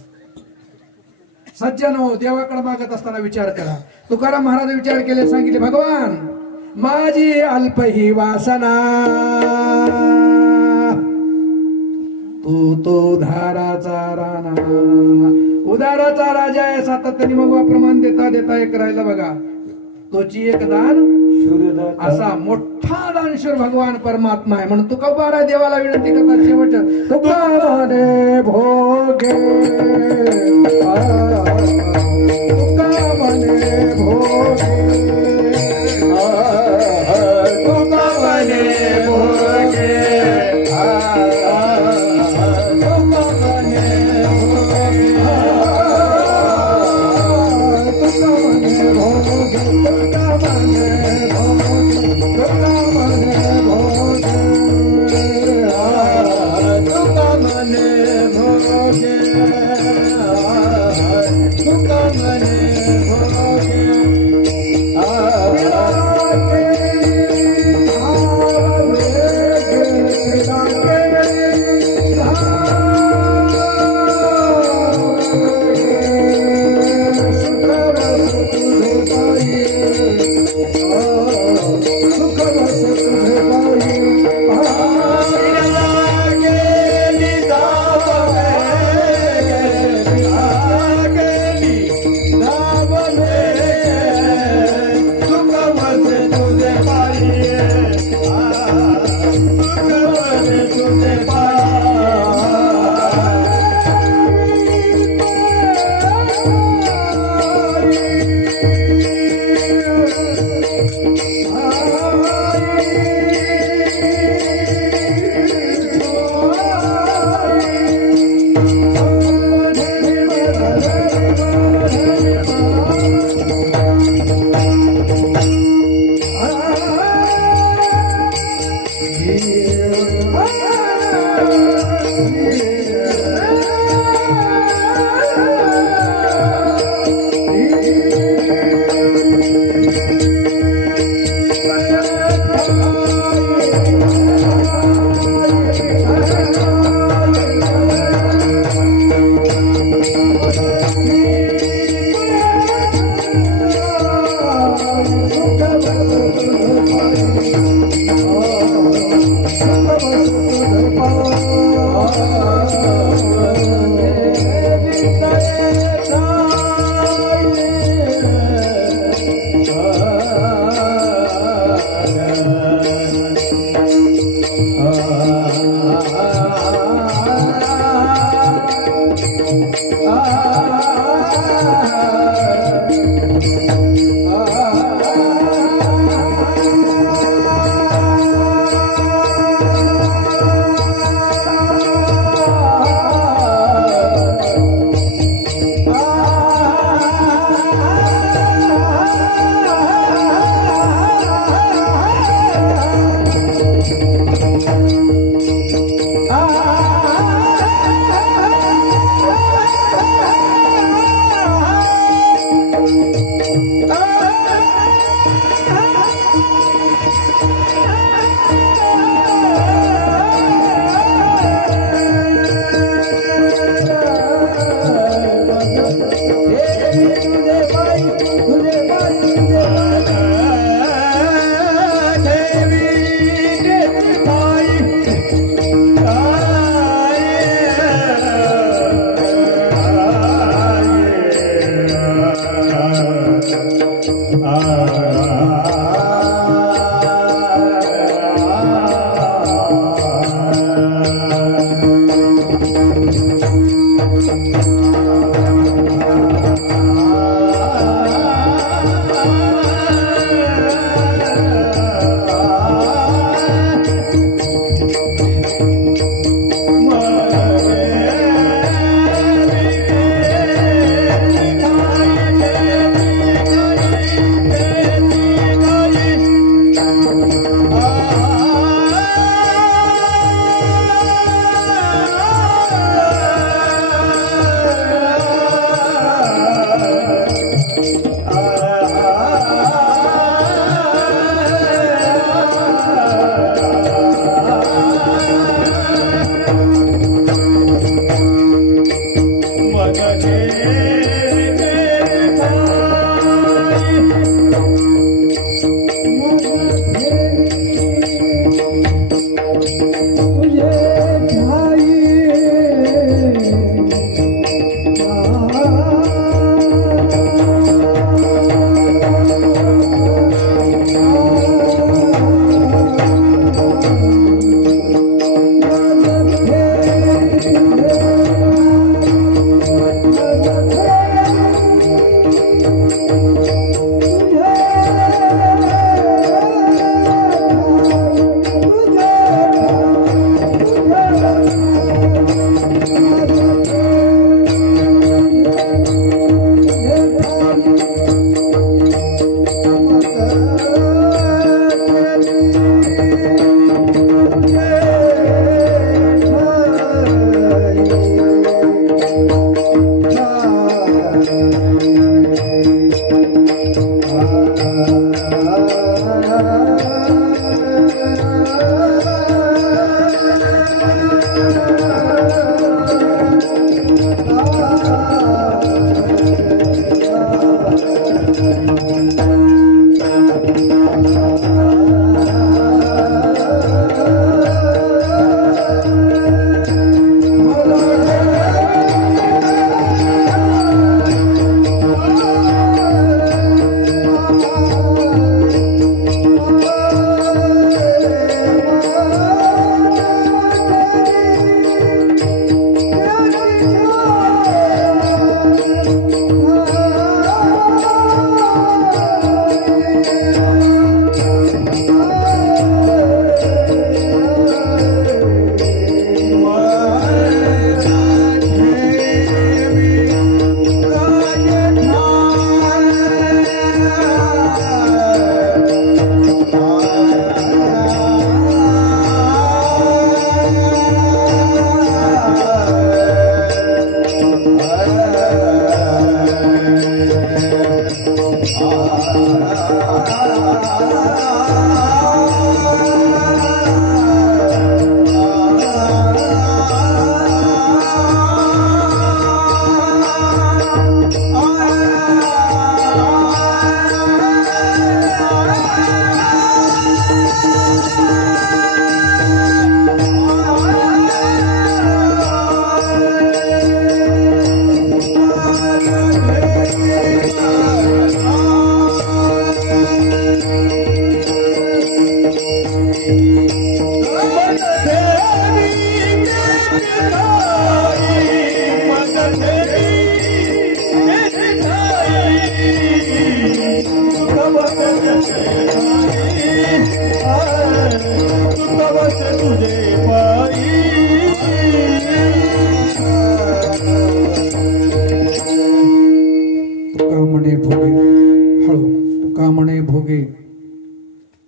सज्जन हो देवाकडे मागत असताना विचार करा. तुकाराम महाराज विचार केले सांगितले भगवान माझी अल्प ही वासना तू तो उधाराचा राणा उदाराचा राजा आहे सातत्याने मग प्रमाण देता देता एक राहिला बघा तोची एक दान असा मोठा दानशूर भगवान परमात्मा आहे म्हणून तुका बारा देवाला विनंती करतात शेवट तुका म्हणे भोगे तुका म्हणे भोगे तुका म्हणे भोगे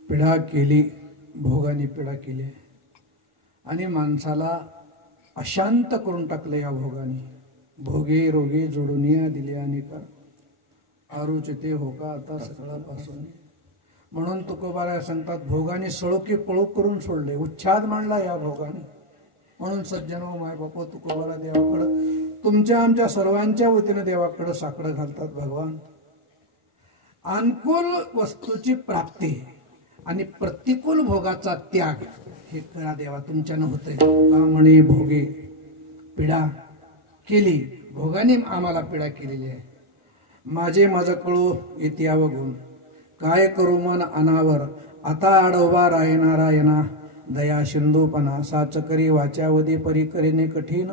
पीडा केली, भोगाने पीडा केली आणि माणसाला अशांत करून टाकलं या भोगाने. भोगे रोगे जोडूनिया दिले अनेका, आरुचिते होका आता सकाळपासून. म्हणून तुकोबारा सांगतात भोगाने सळोकी पळूक करून सोडले, उच्छाद मांडला या भोगाने. म्हणून सज्जनो माय बाप तुकोबारा देवाकडं तुमच्या आमच्या सर्वांच्या वतीने देवाकडं साकडं घालतात. भगवान अनुकूल वस्तूची प्राप्ती आणि प्रतिकूल भोगाचा त्याग हे कळा देवा तुमच्यानं होतंय. का म्हणे भोगे पीडा केली, भोगाने आम्हाला पीडा केलेली आहे. माझं कळू येते अवगुण, काय करू मन अनावर आता अडोबा रायना रायना. दया सिंधूपणा साच करी वाच्यावधी परी करीने कठीण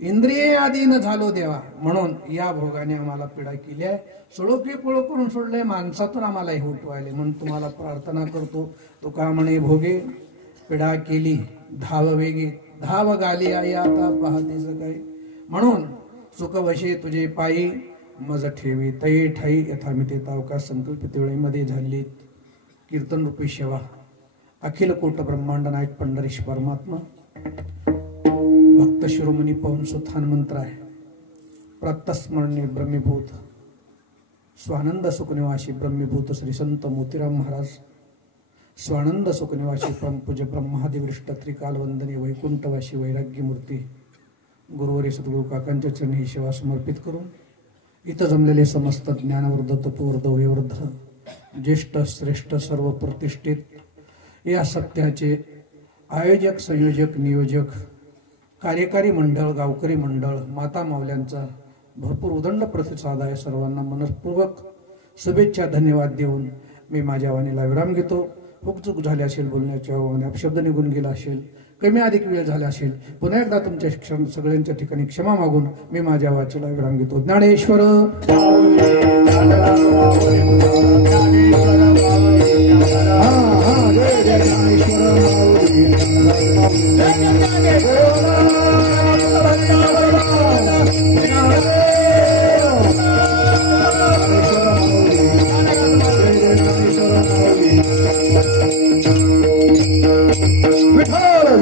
इंद्रिये आधी न झालो देवा. म्हणून या भोगाने आम्हाला पीडा केली आहे. सोडोपी पुळ करून सोडले, माणसातून आम्हाला हे उठवायले. म्हणून तुम्हाला प्रार्थना करतो. तुका म्हणे भोगे पीडा केली धाव वेगे, धाव गाली आई आता पाहते सकाळी. म्हणून सुखवशे तुझे पायी मज ठेवी तै ठाई यथामिते तावका संकल्पित वेळेमध्ये झाली कीर्तन रूपी सेवा. अखिल कोट ब्रह्मांड नायक पंढरीश परमात्मा भक्त शिरोमणी पवन सुथान मंत्र आहे. प्रत्यस्मरणीय ब्रह्मीभूत स्वानंद सुखनिवासी ब्रह्मीभूत श्री संत मोतीराम महाराज, स्वानंद सुखनिवासी परमपूज्य ब्रह्मादिविष्ट त्रिकाल वंदनीय वैकुंठवासी वैराग्य मूर्ती गुरुवरी सद्गुरु काकांच्या चरणी ही सेवा समर्पित करून इथं जमलेले समस्त ज्ञानवृद्ध तपोवृद्ध वयोवृद्ध ज्येष्ठ श्रेष्ठ सर्व प्रतिष्ठित या सत्याचे आयोजक संयोजक नियोजक कार्यकारी मंडळ गावकरी मंडळ माता मावल्यांचा भरपूर उदंड प्रतिसाद आहे. सर्वांना मनपूर्वक शुभेच्छा धन्यवाद देऊन मी माझ्या वाणीला विराम घेतो. हुकचूक झाली असेल, बोलण्याच्या वाणी अपशब्द निघून गेला असेल, कमी अधिक वेळ झाला असेल, पुन्हा एकदा तुमच्या सगळ्यांच्या ठिकाणी क्षमा मागून मी माझ्या वाचीला विराम घेतो. ज्ञानेश्वर विठ्ठल